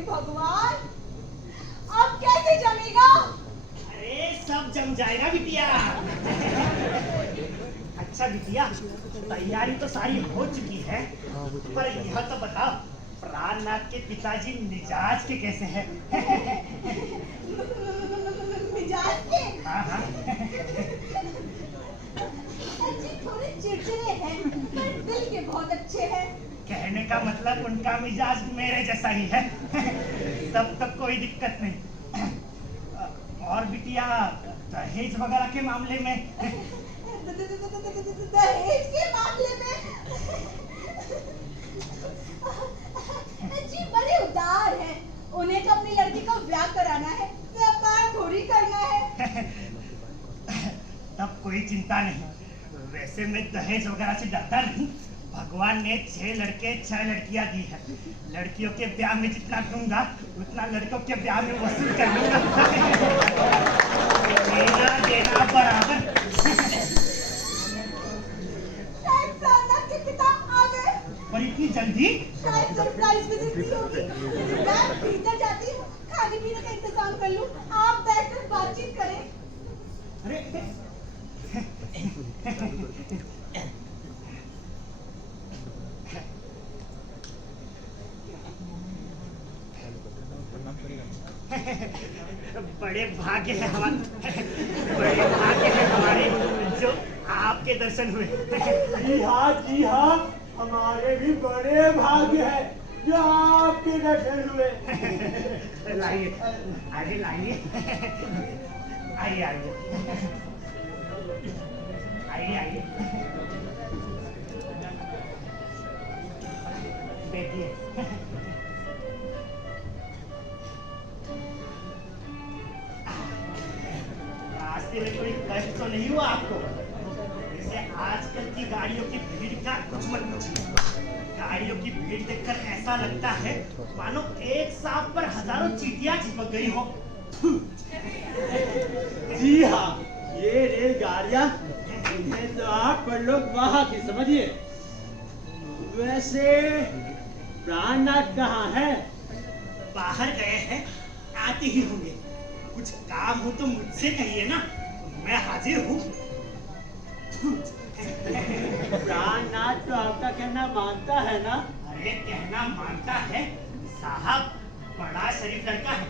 भगवान, अब कैसे जमेगा? अरे सब जम जाएगा बिटिया। अच्छा बिटिया, तैयारी तो सारी हो चुकी है, पर यह तो बताओ प्राणनाथ के पिताजी मिजाज के कैसे हैं? मिजाज के? हाँ। जी थोड़े चिड़चिड़े हैं, पर दिल के बहुत अच्छे हैं। कहने का मतलब उनका मिजाज मेरे जैसा ही है। तब तक कोई दिक्कत नहीं। और बिटिया, दहेज वगैरह के मामले में? दहेज के मामले में जी बड़े उदार हैं। उन्हें तो अपनी लड़की का ब्याह कराना है, व्यापार थोड़ी करना है। तब कोई चिंता नहीं। वैसे मैं दहेज वगैरह से डरता नहीं। भगवान ने 6 लड़के 6 लड़कियां दी है। लड़कियों के ब्याह में जितना दूंगा उतना लड़कों के ब्याह में वसूल कर लूंगा। लेना देना बराबर। शायद प्राणनाथ के पिता आ गए। पर इतनी जल्दी? शायद सरप्राइज विजिट की होगी। मैं भीतर जाती हूँ, खाने पीने का इंतजाम कर लूँ, आप बैठकर बातचीत करें। अरे बड़े भाग्य है हमारे जो आपके दर्शन हुए। जी हाँ, हमारे भी बड़े भाग्य है जो आपके दर्शन हुए। लाइए, आगे लाइए। आइए बैठिए। रास्ते में कोई कष्ट तो नहीं हुआ आपको? जैसे आजकल की गाड़ियों की भीड़ का कुछ मत पूछिए। गाड़ियों की भीड़ देखकर ऐसा लगता है मानो एक सांप पर हजारों चींटियां चिपक गई हो। जी हाँ, ये रेलगाड़ियाँ इन्हें तो आप पर लोग वहाँ की समझिए। वैसे प्राणनाथ कहाँ है? बाहर गए हैं, आते ही होंगे। कुछ काम हो तो मुझसे कहिए ना, मैं हाजिर हूँ। प्राणनाथ तो आपका कहना मानता है ना? अरे कहना मानता है साहब, बड़ा शरीफ लड़का है।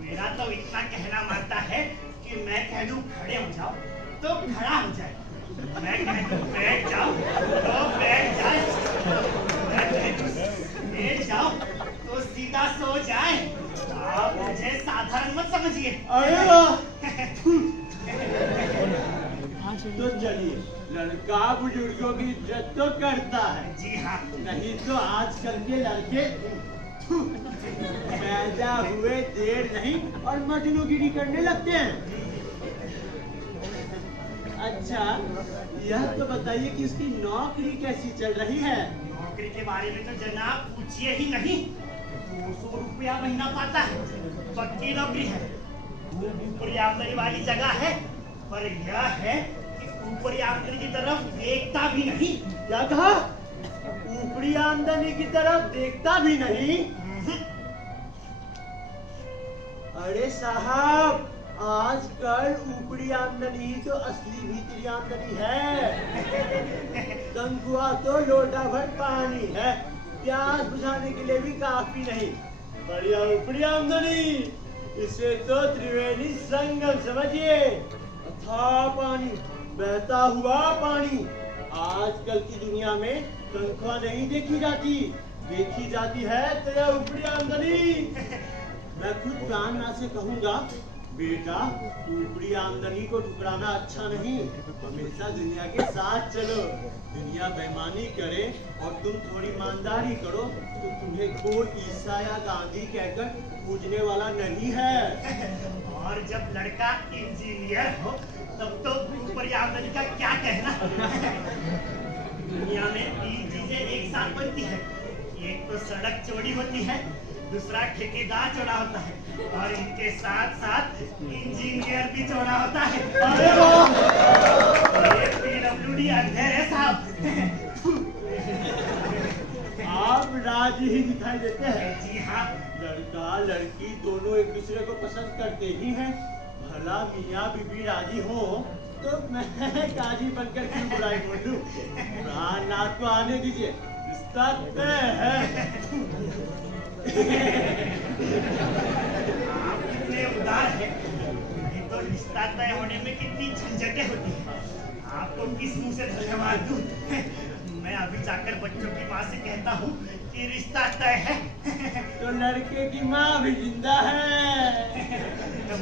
मेरा तो इतना कहना मानता है कि मैं कह दूं खड़े हो जाओ तो खड़ा हो जाए, मैं कह दूं बैठ जाओ तो बैठ जाए, मैं कह दूं लेट जाओ तो सीधा सो जाए। आप मुझे साधारण मत समझिए। अरे वाह! तो चलिए, लड़का बुजुर्गों की इज्जत तो करता है। जी हाँ। नहीं तो आजकल के लड़के पैदा हुए देर नहीं और मजनूगिरी करने लगते हैं। अच्छा, यह तो बताइए कि इसकी नौकरी कैसी चल रही है? नौकरी के बारे में तो जनाब पूछिए ही नहीं। 200 रुपया महीना पाता है, पक्की नौकरी है। ऊपरी आमदनी वाली जगह है, पर यह है कि ऊपरी आमदनी की तरफ देखता भी नहीं। क्या कहा? ऊपरी आमदनी की तरफ देखता भी नहीं? अरे साहब, आजकल ऊपरी आमदनी ही तो असली भीतरी आमदनी है। तनख्वाह तो लोटा भर पानी है, प्यास बुझाने के लिए भी काफी नहीं। बढ़िया ऊपरी आमदनी, इसे तो त्रिवेणी संगम समझिए। अथाह पानी, बहता हुआ पानी, आजकल की दुनिया में तनख्वाह नहीं देखी जाती है तेरा ऊपरी आमदनी। मैं खुद प्राणनाथ से कहूंगा, बेटा ऊपरी आमदनी को ठुकराना अच्छा नहीं, हमेशा दुनिया के साथ चलो। दुनिया बेईमानी करे और तुम थोड़ी ईमानदारी करो तो तुम्हें कोई ईसा या गांधी कहकर पूजने वाला नहीं है। और जब लड़का इंजीनियर हो तब तो ऊपरी आमदनी का क्या कहना। दुनिया में 3 चीजें एक साथ बनती है, एक तो सड़क चौड़ी होती है, दूसरा ठेकेदार चौड़ा होता है और इनके साथ साथ इंजीनियर भी चौड़ा होता है। ये PWD अंधेर है साहब। आप राजी ही दिखाई देते हैं। जी हाँ, लड़का लड़की दोनों एक दूसरे को पसंद करते ही हैं। भला मियाँ बीबी राजी हो तो मैं काजी बनकर क्यों बुराई बोलूं। प्राणनाथ को आने दीजिए, रिश्ता तय है। आप कितने उदार हैं। नहीं तो रिश्ता तय होने में कितनी झंझटें होती हैं। आपको किस मुंह से धन्यवाद दूं। मैं अभी जाकर बच्चों की माँ से कहता हूँ कि रिश्ता तय है। तो लड़के की माँ भी जिंदा है। तो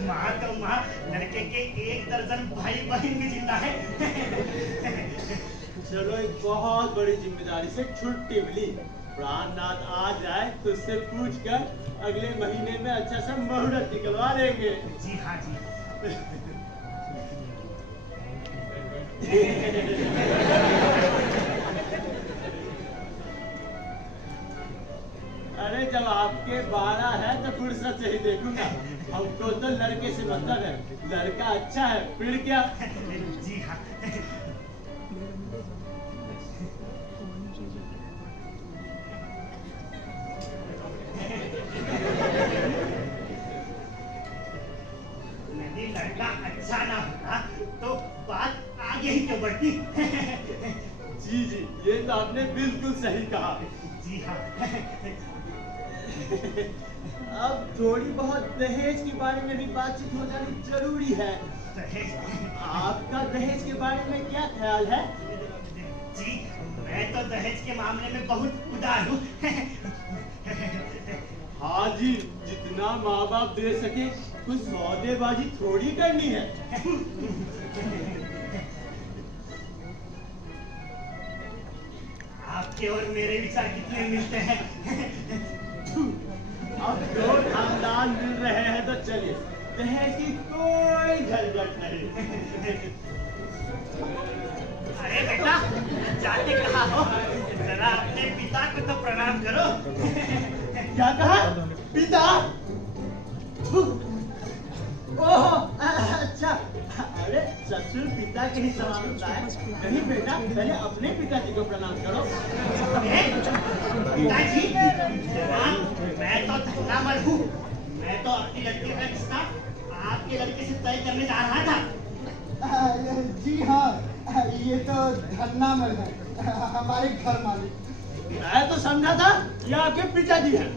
माँ लड़के के 1 दर्जन भाई बहन भी जिंदा है। चलो एक बहुत बड़ी जिम्मेदारी से छुट्टी मिली। प्राणनाथ आ जाए तो उससे पूछकर अगले महीने में अच्छा सा मुहूर्त निकलवा लेंगे। जी हाँ जी। अरे जब आपके 12 है तो फुर्सत से ही देखूंगा। हमको तो लड़के से मतलब है, लड़का अच्छा है फिर क्या। जी हाँ। यदि लड़का अच्छा ना होता तो बात आगे ही क्यों बढ़ती। जी जी, ये तो आपने बिल्कुल सही कहा। जी हाँ। अब थोड़ी बहुत दहेज के बारे में भी बातचीत हो जानी जरूरी है। आपका दहेज के बारे में क्या ख्याल है? जी, मैं तो दहेज के मामले में बहुत उदार हूँ। हाँ जी, जितना माँ बाप दे सके कुछ सौदेबाजी थोड़ी करनी है। आपके और मेरे विचार कितने मिलते हैं। अब दो खानदान मिल रहे हैं तो चलिए, दहेज की कोई झंझट नहीं। अरे बेटा, जाते कहाँ हो? जरा अपने पिता को तो प्रणाम करो। क्या कहा? पिता? ओह अच्छा, अरे ससुर पिता के ही समान होता है। नहीं बेटा, पहले अपने पिताजी को प्रणाम करो। पिताजी, मैं तो धन्नामल हूँ। मैं तो अपनी लड़की का रिश्ता आपके लड़के से तय करने जा रहा था। जी हाँ, ये तो धन्नामल है, हमारे घर मालिक। मैं तो समझा था ये आपके पिताजी हैं।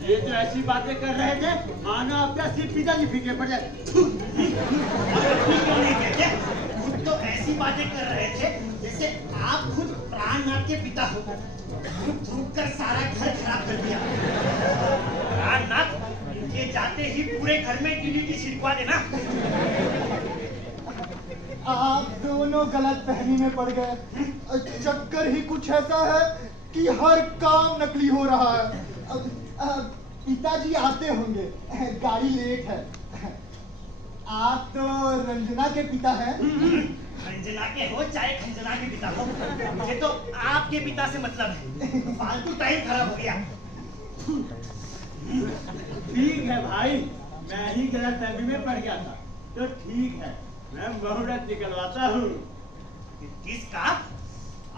ये तो ऐसी बातें कर रहे थे मानो आपके असली पिताजी फीके पड़ जाए। खुद तो ऐसी बातें कर रहे थे जैसे आप खुद प्राणनाथ के पिता हो। थूक कर सारा घर खराब कर दिया। प्राणनाथ, इनके जाते ही पूरे घर में DDT छिड़कवा देना। आप दोनों गलत फहमी में पड़ गए। चक्कर ही कुछ ऐसा है कि हर काम नकली हो रहा है। पिताजी आते होंगे, गाड़ी लेट है। आप तो रंजना के पिता हैं। रंजना के हो चाहे खंजना के पिता हो, मुझे तो आपके पिता से मतलब है। फालतू टाइम खराब हो गया। ठीक है भाई, मैं ही गलत फहमी में पड़ गया था। तो ठीक है, मैं मुहूर्त निकलवाता हूँ। किसका?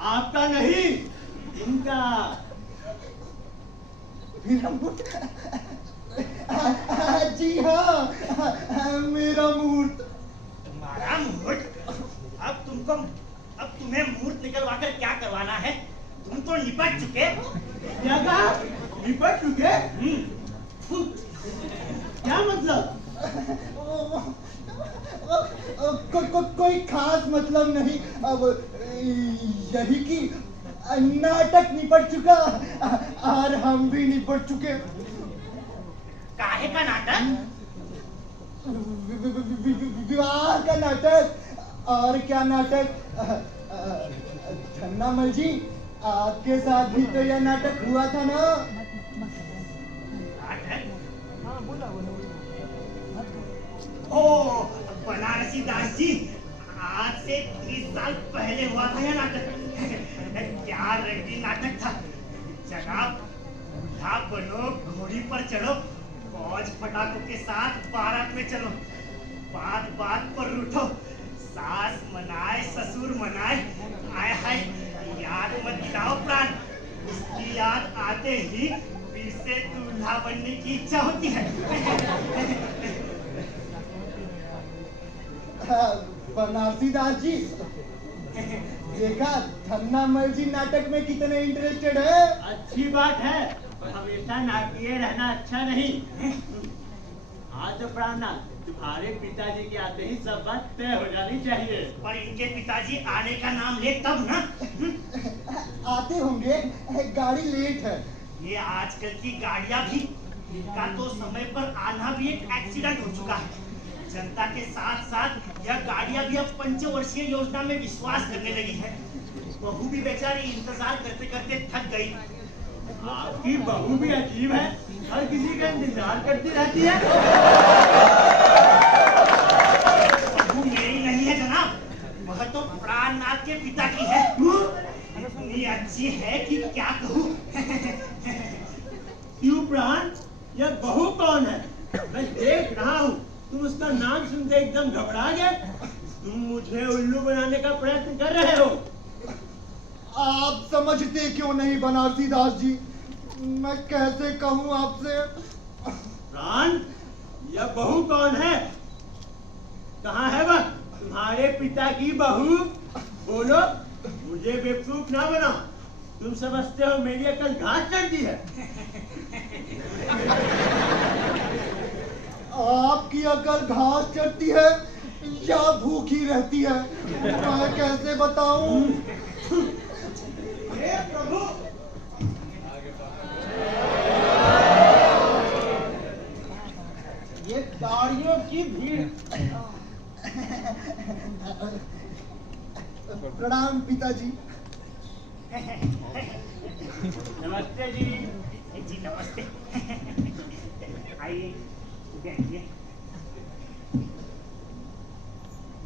आपका नहीं, इनका। जी हाँ, मेरा मुहूर्त। तुम्हारा मुहूर्त? अब तुम्हें मुहूर्त निकलवा कर क्या करवाना है? तुम तो निपट चुके। क्या कहा? निपट चुके? क्या मतलब? कोई खास मतलब नहीं, अब यही कि नाटक निपट चुका और हम भी निपट चुके। काहे का नाटक? विवाह का नाटक। और क्या नाटक? छन्नामल जी, आपके साथ भी तो यह नाटक हुआ था ना? ओ बनारसी दास जी, आज से 30 साल पहले हुआ था यह नाटक। क्या रंगीन नाटक था जनाब। बुढ़ा बनो, घोड़ी पर चढ़ो, फौज पटाखों के साथ बारात में चलो, बात बात पर रूठो, सास मनाए ससुर मनाए, आय हाय याद मत दिलाओ प्राण। उसकी याद आते ही फिर से दूल्हा बनने की इच्छा होती है। बनारसी दास जी, देखा छन्नामल जी नाटक में कितने इंटरेस्टेड है। अच्छी बात है, हमेशा नाटकीय रहना अच्छा नहीं। हाँ तो प्राणनाथ, तुम्हारे पिताजी के आते ही सब बात तय हो जानी चाहिए। पर इनके पिताजी आने का नाम ले तब ना। आते होंगे, गाड़ी लेट है। ये आजकल की गाड़ियां भी, इनका तो समय पर आना भी एक एक्सीडेंट हो चुका है। जनता के साथ साथ यह गाड़ियां भी अब पंचवर्षीय योजना में विश्वास करने लगी है। बहू भी बेचारी इंतजार करते करते थक गई। आपकी बहू भी अजीब है, हर किसी का इंतजार करती रहती है। बहू मेरी नहीं है जनाब, वह तो प्राणनाथ के पिता की है। इतनी अच्छी है कि क्या कहूँ। क्यों प्राण, यह बहू कौन है? मैं देख रहा हूँ तुम उसका नाम सुनते एकदम घबरा गए। तुम मुझे उल्लू बनाने का प्रयत्न कर रहे हो। आप समझते क्यों नहीं बनारसी दास जी? मैं कैसे कहूँ आपसे? प्राण, यह बहू कौन है? कहाँ है वह, तुम्हारे पिता की बहू? बोलो, मुझे बेवकूफ ना बनाओ। तुम समझते हो मेरी अकल घाट चढ़ती है। आपकी अकल घास चढ़ती है या भूखी रहती है, मैं कैसे बताऊं? हे प्रभु, ये गाड़ियों की भीड़। प्रणाम पिताजी। नमस्ते जी। जी नमस्ते। आइए बैठिए।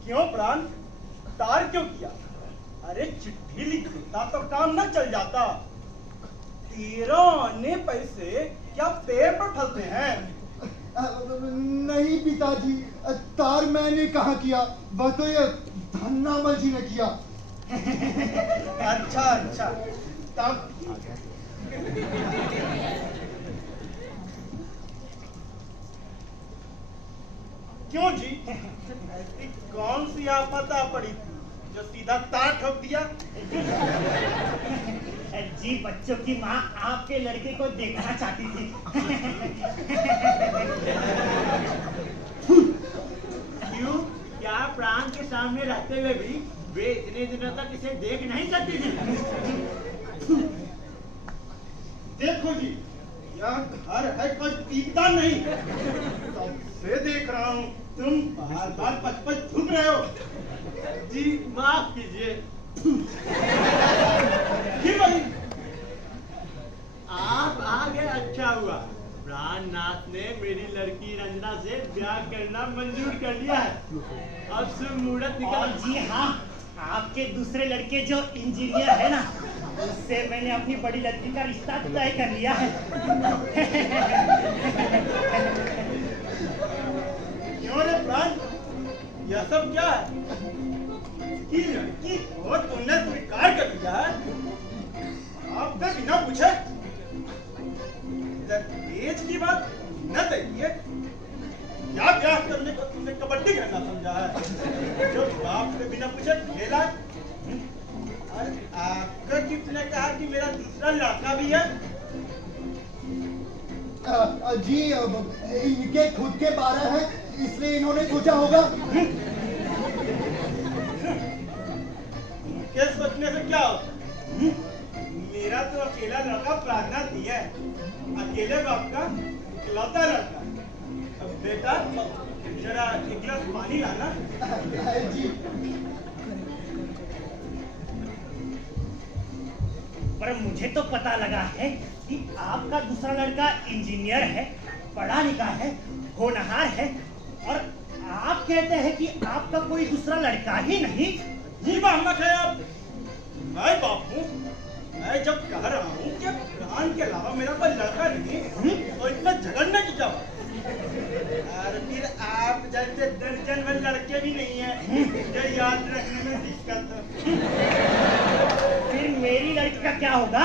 क्यों प्राण, तार क्यों किया? अरे चिट्ठी लिख देता तो काम न चल जाता। 13 आने पैसे क्या पेड़ पर फलते हैं? नहीं पिताजी, तार मैंने कहा किया, बस तो ये छन्नामल जी ने किया। अच्छा अच्छा, तब क्यों जी, ऐसी कौन सी आफत आ पड़ी थी जो सीधा तार ठोक दिया? जी बच्चों की माँ आपके लड़के को देखना चाहती थी। क्यों, क्या प्राण के सामने रहते हुए भी वे इतने दिनों तक इसे देख नहीं सकती थी? देखो जी, यह घर है कोई पीता नहीं। तब से देख रहा हूँ तुम बार बार पच थूक रहे हो। जी माफ कीजिए। क्यों भाई? आप आ गए, अच्छा हुआ। प्राणनाथ ने मेरी लड़की रंजना से ब्याह करना मंजूर कर लिया है। अब शुभ मुहूर्त निकल। और जी हाँ, आपके दूसरे लड़के जो इंजीनियर है ना, उससे मैंने अपनी बड़ी लड़की का रिश्ता तय कर लिया है। क्यों रे प्राण, यह सब क्या है? की लड़की को तुमने स्वीकार कर लिया है? आपसे बिना पूछे दहेज की बात न कहिए। क्या ब्याह करने को तुमने कबड्डी खेलना समझा है जो बाप से बिना पूछे खेला? अरे आपका किसने कहा कि मेरा दूसरा लड़का भी है? जी इनके खुद के 12 हैं, इसलिए इन्होंने सोचा होगा। केस बचने से क्या हो? मेरा तो अकेला लड़का प्रार्थना दी है, अकेले बाप का इकलौता लड़का। अब बेटा जरा एक गिलास पानी लाना। जी। पर मुझे तो पता लगा है कि आपका दूसरा लड़का इंजीनियर है, पढ़ा लिखा है, होनहार है, और आप कहते हैं कि आपका कोई दूसरा लड़का ही नहीं। जी बहाना है आप। मैं बाप हूँ, मैं जब कह रहा हूँ कि प्राण के अलावा मेरा कोई लड़का नहीं, तो इतना झगड़ने की क्या बात? और फिर आप जैसे दर्जन में लड़के भी नहीं है जो याद रखने में दिक्कत है। फिर मेरी लड़की का क्या होगा?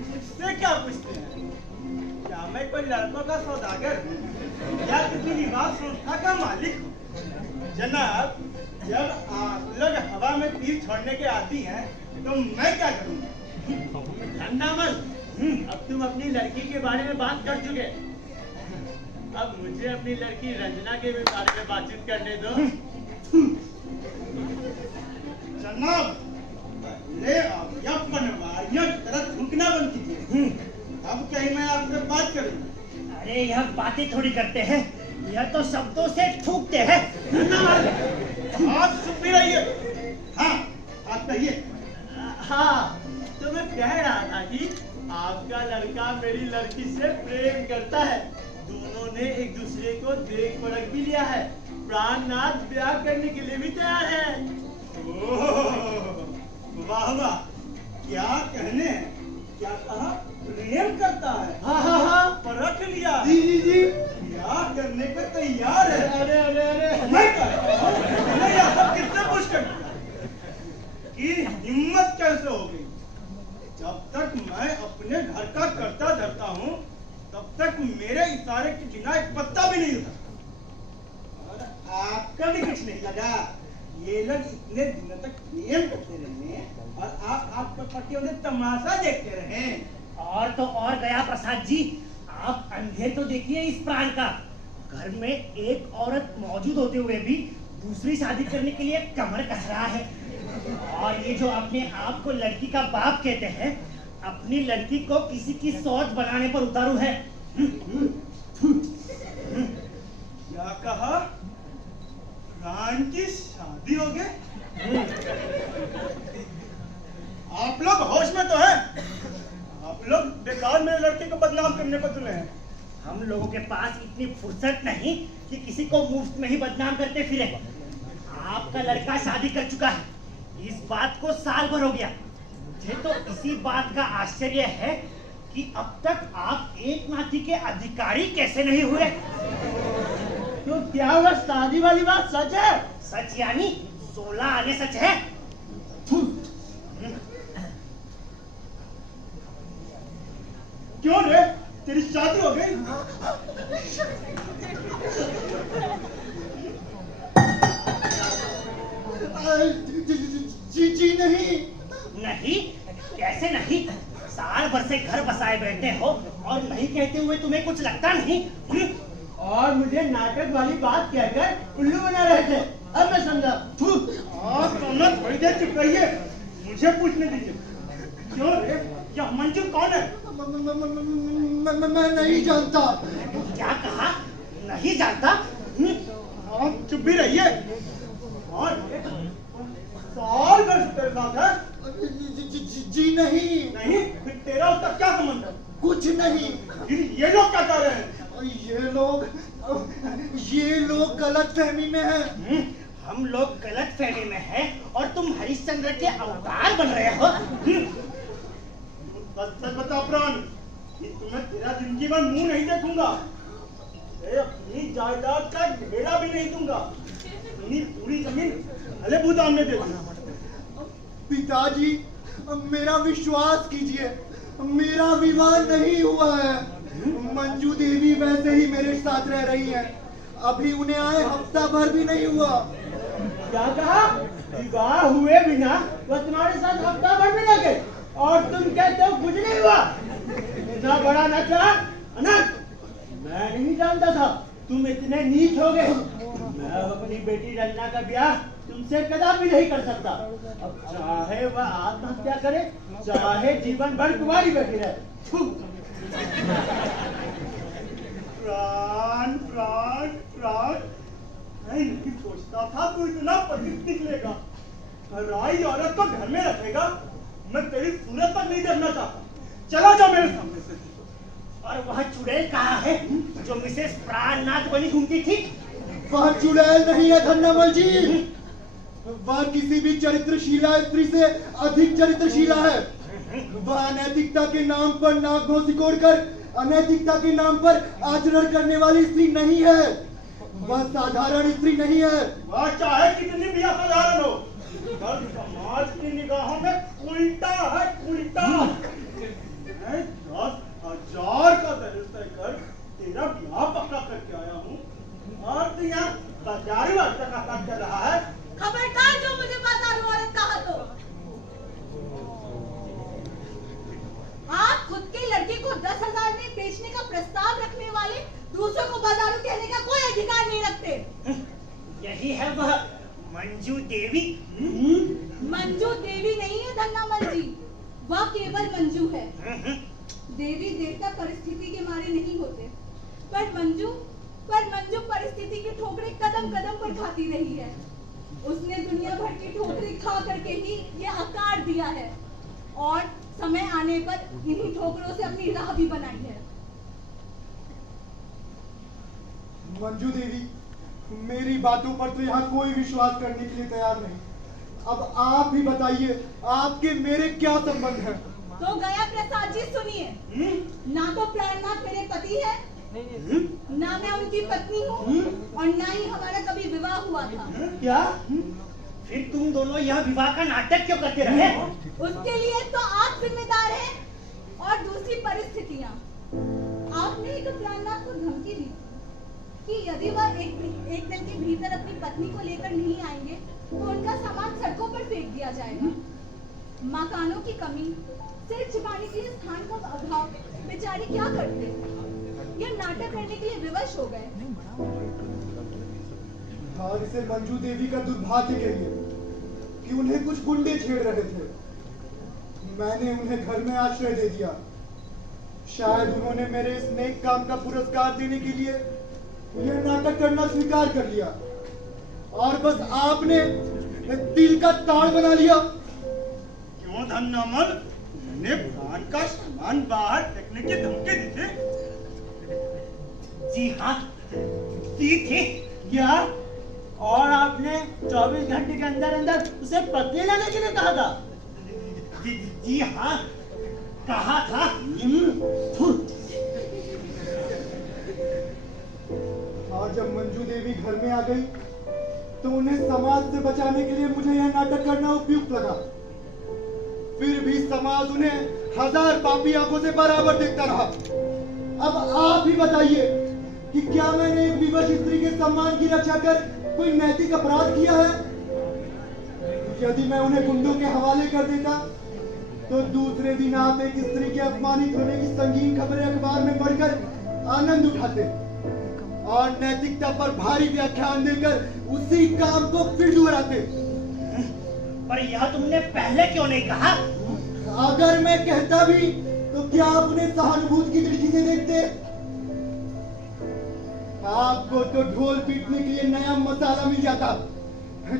मुझसे क्या पूछते हैं? क्या मैं कोई लड़कों का सौदागर हूँ या किसी विवाह संस्था का मालिक हूँ? जनाब, जब आप लोग हवा में तीर छोड़ने के आदी हैं, तो मैं क्या करूँगा? ठंडा मत। अब तुम अपनी लड़की के बारे में बात कर चुके, अब मुझे अपनी लड़की रंजना के बारे में बातचीत करने दो। जनाब, ले आप या बनवारियों की तरह थूकना बंद कीजिए। अब कहीं मैं आपसे बात करूँ। अरे यह बातें थोड़ी करते हैं, यह तो शब्दों से थूकते हैं। आप चुप ही रहिए। हाँ, आप कहिए। हाँ, तो मैं कह रहा था कि आपका लड़का मेरी लड़की से प्रेम करता है। दोनों ने एक दूसरे को देख परख भी लिया है, प्राणनाथ ब्याह करने के लिए भी तैयार है। वाह वाह, क्या कहने हैं? क्या कहा? प्रेम करता है? हाँ हाँ हाँ, परख लिया? जी जी जी। ब्याह करने को तैयार है? अरे अरे अरे, मैं नहीं आता। किससे पूछ कर कि हिम्मत कैसे हो गई? जब तक मैं अपने घर का करता धरता हूँ, तब तक मेरे इशारे के बिना एक पत्ता भी नहीं उठा। और आपका भी कुछ नहीं लगा। ये लोग इतने दिनों तक प्रेम करते रहे और आप आपके पति उन्हें तमाशा देखते रहे। और तो और गया प्रसाद जी, आप अंधे तो देखिए इस प्राण का। घर में एक औरत मौजूद होते हुए भी दूसरी शादी करने के लिए कमर कस रहा है। और ये जो अपने आप को लड़की का बाप कहते हैं, अपनी लड़की को किसी की सोच बनाने पर उतारू है। क्या कहा? प्राण की शादी हो गई? आप लोग होश में तो हैं? आप लोग बेकार मेरे लड़के को बदनाम करने पर तुले हैं। हम लोगों के पास इतनी फुर्सत नहीं कि किसी को मुफ्त में ही बदनाम करते फिरे। आपका लड़का शादी कर चुका है, इस बात को साल भर हो गया। मुझे तो इसी बात का आश्चर्य है कि अब तक आप एक नाती के अधिकारी कैसे नहीं हुए। तो क्या वह शादी वाली बात सच है? सच यानी 16 आने सच है। क्यों रे, तेरी शादी हो गई? जी नहीं। नहीं? कैसे नहीं? साल भर से घर बसाए बैठे हो और नहीं कहते हुए तुम्हें कुछ लगता नहीं? और मुझे नाटक वाली बात कहकर उल्लू बना रहे थे, अब मैं समझा। आप दोनों थोड़ी देर चुप रहिए, मुझे पूछने दीजिए। क्यों रे, यह मंजू कौन है? मैं नहीं जानता। क्या कहा? नहीं जानता? आप चुप भी रहिए। और साल भर से तेरे साथ है? जी नहीं। नहीं? फिर तेरा उसका क्या संबंध है? कुछ नहीं। फिर ये लोग क्या कर रहे हैं? ये लोग गलत फहमी में हैं। हम लोग गलत फहमी में हैं और तुम हरिश्चंद्र के अवतार बन रहे हो। सच बता प्राण, कि तुम्हें तेरा जिंदगी भर मुंह नहीं देखूंगा। अपनी जायदाद का घेरा भी नहीं दूंगा। अपनी पूरी जमीन भले भूदान में दे दूंगा। पिताजी, मेरा विश्वास कीजिए, मेरा विवाह नहीं हुआ है। मंजू देवी वैसे ही मेरे साथ रह रही है। अभी उन्हें आए हफ्ता भर भी नहीं हुआ। क्या कहा? विवाह हुए बिना वह तुम्हारे साथ हफ्ता भर भी लगे और तुम कहते हो कुछ नहीं हुआ? इतना बड़ा नशा अनंत मैं नहीं जानता था। तुम इतने नीच हो गए। मैं अपनी बेटी रंजना का ब्याह तुमसे कदापि नहीं कर सकता। अब चाहे वह आत्महत्या करे, चाहे जीवन भर कुंवारी बैठी रहे। थू। प्राण प्राण प्राण, मैं नहीं सोचता था तू इतना पतित निकलेगा। राई औरत को घर में रखेगा, मैं तेरी सूरत तक नहीं देखना चाहता। चला जा मेरे सामने से। और वह चुड़ैल कहाँ है जो मिसेस प्राणनाथ बनी घूमती थी? वह चुड़ैल नहीं है धन्नामल जी, वह किसी भी चरित्रशीला स्त्री से अधिक चरित्रशीला है। वह अनैतिकता के नाम पर नाक भौं सिकोड़कर अनैतिकता के नाम पर आचरण करने वाली स्त्री नहीं है। वह साधारण स्त्री नहीं है। वह चाहे कितनी भी असाधारण हो, पर समाज की निगाहों में उल्टा है, उल्टा। मैं 10,000 का दहेज तय कर तेरा ब्याह पक्का करके आया हूँ, और तू यहाँ बाजारू औरत का साथ कर रहा है। खबरदार जो मुझे बाजारू औरत कहा तो। आप खुद के लड़के को 10,000 में बेचने का प्रस्ताव रखने वाले दूसरों को बाजारू कहने का कोई अधिकार नहीं रखते। यही है वह मंजू देवी। मंजू देवी नहीं है धन्नामल जी, वह केवल मंजू है। देवी देवता परिस्थिति के मारे नहीं होते, पर मंजू परिस्थिति की ठोकरें कदम कदम पर खाती रही है। उसने दुनिया भर की ठोकरें खा करके ही ये आकार दिया है, और समय आने पर इन्हीं ठोकरों से अपनी राह भी बनाई है। मंजू देवी, मेरी बातों पर तो यहाँ कोई विश्वास करने के लिए तैयार नहीं। अब आप ही बताइए, आपके मेरे क्या संबंध है? तो गया प्रसाद जी सुनिए, ना तो प्राणनाथ मेरे पति है, ना मैं उनकी पत्नी हूँ, और ना ही हमारा कभी विवाह हुआ था। क्या? फिर तुम दोनों यह विवाह का नाटक क्यों करते रहे? उसके लिए तो आप जिम्मेदार हैं, और दूसरी परिस्थितियाँ। आपने एक प्राणनाथ को धमकी दी कि यदि वह एक दिन के भीतर अपनी पत्नी को लेकर नहीं आएंगे तो उनका सामान सड़कों पर फेंक दिया जाएगा। मकानों की कमी, सिर छिपाने के लिए स्थान का अभाव, बेचारे क्या करते? यह नाटक करने के लिए विवश हो गए। और इसे मंजू देवी का दुर्भाग्य कहिए कि उन्हें कुछ गुंडे छेड़ रहे थे। मैंने उन्हें घर में आश्रय दे दिया। शायद उन्होंने मेरे इस नेक काम का पुरस्कार देने के लिए यह नाटक करना स्वीकार कर लिया, और बस आपने दिल का ताड़ बना लिया। क्यों धन्नामल, मैंने प्राण का सामान बाहर फेंकने की धमकी दी थी? जी हाँ, दी थी। क्या? और आपने 24 घंटे के अंदर अंदर उसे पत्नी लाने के लिए कहा था? जी हाँ, कहा था। और जब मंजू देवी घर में आ गई तो उन्हें समाज से बचाने के लिए मुझे यह नाटक करना उपयुक्त लगा। फिर भी समाज उन्हें 1000 पापी आंखों से बराबर देखता रहा। अब आप ही बताइए कि क्या मैंने एक विवश स्त्री के सम्मान की रक्षा कर कोई नैतिक अपराध किया है? यदि मैं उन्हें गुंडों के हवाले कर देता तो दूसरे दिन आप एक स्त्री के अपमानित होने की संगीन खबरें अखबार में पढ़कर आनंद उठाते, और नैतिकता पर भारी व्याख्यान देकर उसी काम को फिर दोहराते। पर यह तुमने पहले क्यों नहीं कहा? अगर मैं कहता भी तो क्या आप उन्हें सहानुभूति की दृष्टि से देखते? आपको तो ढोल पीटने के लिए नया मसाला मिल जाता।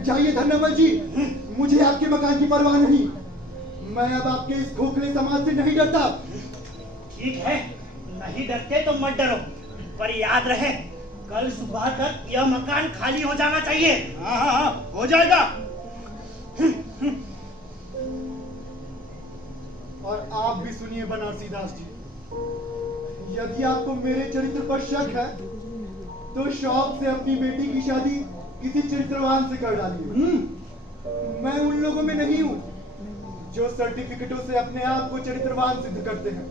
जाइए धन्नामल जी, मुझे आपके मकान की परवाह नहीं। मैं अब आपके इस खोखले समाज से नहीं डरता। ठीक है, नहीं डरते तो मत डरो, पर याद रहे कल सुबह तक यह मकान खाली हो जाना चाहिए। हाँ, हो जाएगा। और आप भी सुनिए बनारसी दास जी, यदि आपको मेरे चरित्र पर शक है तो शौक से अपनी बेटी की शादी किसी चरित्रवान से कर डालिए। मैं उन लोगों में नहीं हूं जो सर्टिफिकेटों से अपने आप को चरित्रवान सिद्ध करते हैं,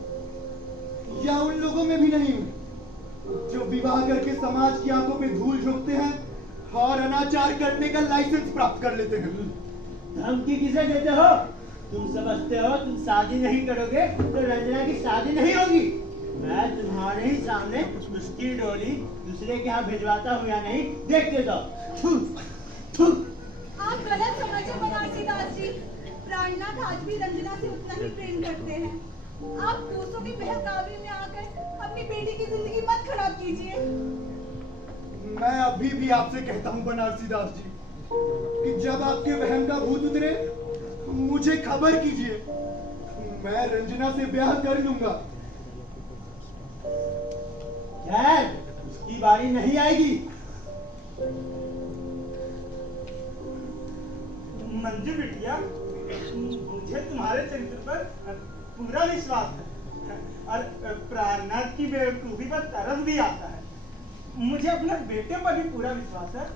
या उन लोगों में भी नहीं हूं जो विवाह करके समाज की आंखों पे धूल झोंकते हैं और अनाचार करने का लाइसेंस प्राप्त कर लेते हैं। धमकी किसे देते हो? तुम समझते हो तुम शादी नहीं करोगे तो रंजना की शादी नहीं होगी। मैं तुम्हारे ही सामने उसकी डोली दूसरे के यहाँ भिजवाता हूँ या नहीं देखते जाओ। थू, थू। आप गलत समझे बनारसी दास जी। प्राणनाथ आज भी रंजना से उतना ही प्रेम करते हैं। आप दूसरों के बहकावे में आकर अपनी बेटी की जिंदगी मत खराब कीजिए। मैं अभी भी आपसे कहता हूँ बनारसी दास जी कि जब आपके वहम का भूत उतरे मुझे खबर कीजिए, मैं रंजना से ब्याह कर लूंगा। खैर, उसकी बारी नहीं आएगी। मंजू बिटिया, मुझे तुम्हारे चरित्र पर पूरा विश्वास है और प्राणनाथ की बेवकूफी पर तरस भी आता है। मुझे अपने बेटे पर भी पूरा विश्वास है,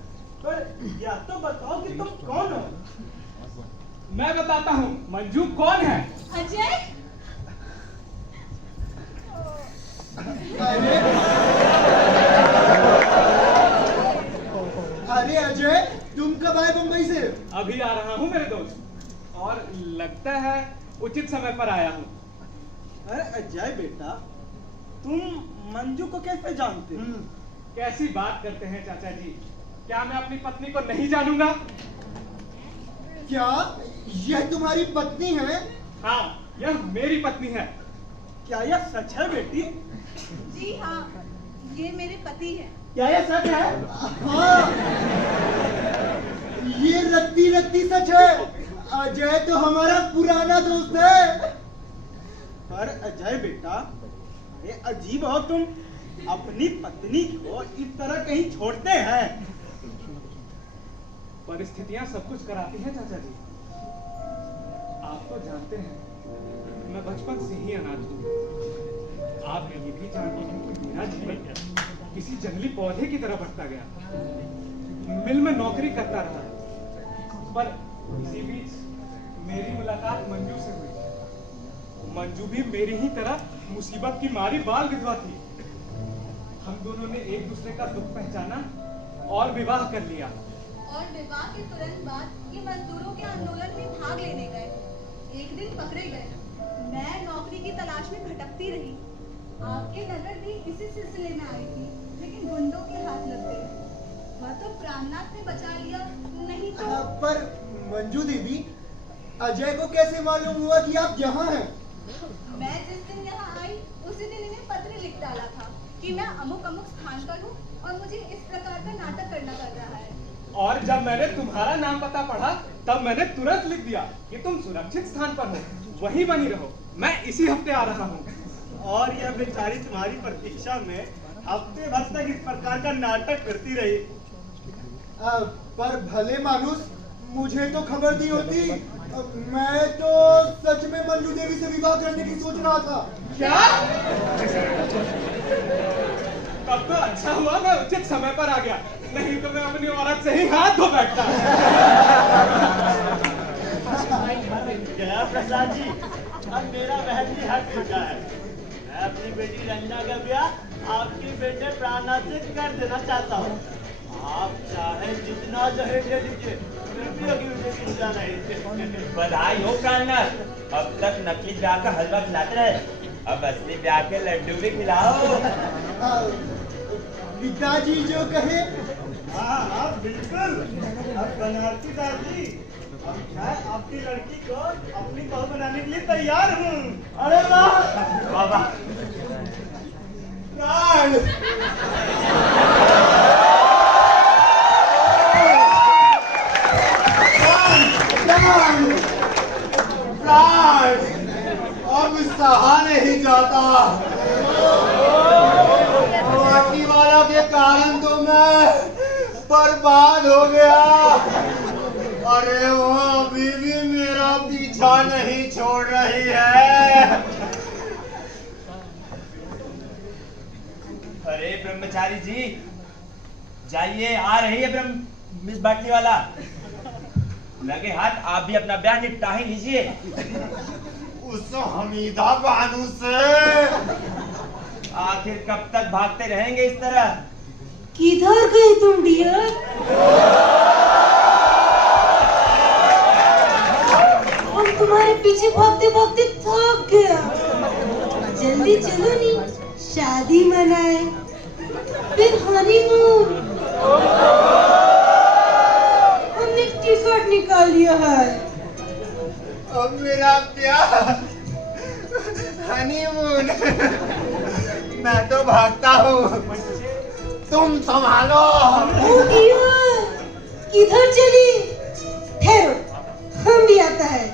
पर या तो बताओ कि तुम कौन हो? मैं बताता हूँ मंजू कौन है। अजय, अरे अजय, तुम कब आए मुंबई से? अभी आ रहा हूँ मेरे दोस्त, और लगता है उचित समय पर आया हूँ। अरे अजय बेटा, तुम मंजू को कैसे जानते हो? कैसी बात करते हैं चाचा जी, क्या मैं अपनी पत्नी को नहीं जानूंगा? क्या यह तुम्हारी पत्नी है? हाँ, यह मेरी पत्नी है। क्या यह सच है बेटी? जी हाँ, ये मेरे पति हैं। क्या यह सच है? हाँ, ये रत्ती रत्ती सच है। अजय तो हमारा पुराना दोस्त है। पर अजय बेटा, ये अजीब हो तुम, अपनी पत्नी को इस तरह कहीं छोड़ते हैं। परिस्थितियां सब कुछ कराती हैं चाचा जी। आप तो जानते हैं मैं बचपन से ही अनाथ हूँ। आप ये भी जानते हैं कि मेरा जीवन किसी जंगली पौधे की तरह बढ़ता गया। मिल में नौकरी करता रहा, पर इसी बीच मेरी मुलाकात मंजू से हुई। मंजू भी मेरी ही तरह मुसीबत की मारी बाल विधवा थी। हम दोनों ने एक दूसरे का दुख पहचाना और विवाह कर लिया। और विवाह के तुरंत बाद ये मजदूरों के आंदोलन में भाग लेने गए। एक दिन पकड़े गए। मैं नौकरी की तलाश में भटकती रही। आपके नजर भी इसी सिलसिले में आई थी, लेकिन गुंडों के हाथ लग गए। वह तो प्राणनाथ ने बचा लिया, नहीं तो। पर मंजू दीदी, अजय को कैसे मालूम हुआ कि आप यहाँ हैं? मैं जिस दिन यहाँ आई उसी दिन इन्हें पत्र लिख डाला था कि मैं अमुक अमुक स्थान पर हूँ और मुझे इस प्रकार का नाटक करना पड़ रहा है। और जब मैंने तुम्हारा नाम पता पढ़ा तब मैंने तुरंत लिख दिया कि तुम सुरक्षित स्थान पर हो, वहीं बनी रहो। मैं इसी हफ्ते आ रहा हूँ। और यह बेचारी तुम्हारी प्रतीक्षा में हफ्ते भर तक इस प्रकार का नाटक करती रही। पर भले मानुस, मुझे तो खबर दी होती। मैं तो सच में मंजू देवी से विवाह करने की सोच रहा था। क्या? तब तो अच्छा हुआ मैं उचित समय पर आ गया, नहीं तो मैं अपनी औरत से ही हाथ धो बैठता। जया प्रसाद जी, अब मेरा बहन भी हट चुका है। मैं अपनी बेटी रंजना का ब्याह आपके बेटे प्राणनाथ से कर देना चाहता हूँ। आप चाहे जितना दहेज दे दीजिए, फिर भी अभी मुझे चिंता नहीं। बधाई हो प्राणनाथ, अब तक नकली ब्याह का हलवा खिलाते रहे, अब असली ब्याह के लड्डू भी खिलाओ। पिताजी जो कहे। हाँ हाँ बिल्कुल। अब बनारसी दास जी, अब मैं आपकी लड़की को अपनी बहू बनाने के लिए तैयार हूँ। अरे वाह! बाबा प्राण! प्राण! अब सहा नहीं जाता। माटी वाला के कारण तो मैं बर्बाद हो गया। अरे वो अभी भी मेरा पीछा नहीं छोड़ रही है। अरे ब्रह्मचारी जी, जाइए, आ रही है ब्रह्म मिस बाटली वाला। लगे हाथ आप भी अपना ब्याह निपटा ही लीजिए। उस हमीदा बानू से आखिर कब तक भागते रहेंगे इस तरह? किधर गई तुम डियर? हम तुम्हारे पीछे भागते भागते थक गया। जल्दी चलो नी, शादी मनाए, फिर हनीमून। हमने टिकट निकाल लिया है। अब मेरा प्यार, हनीमून, मैं तो भागता हूँ, तुम संभालो। ओ डियर, किधर चली? ठहरो, हम भी आता है।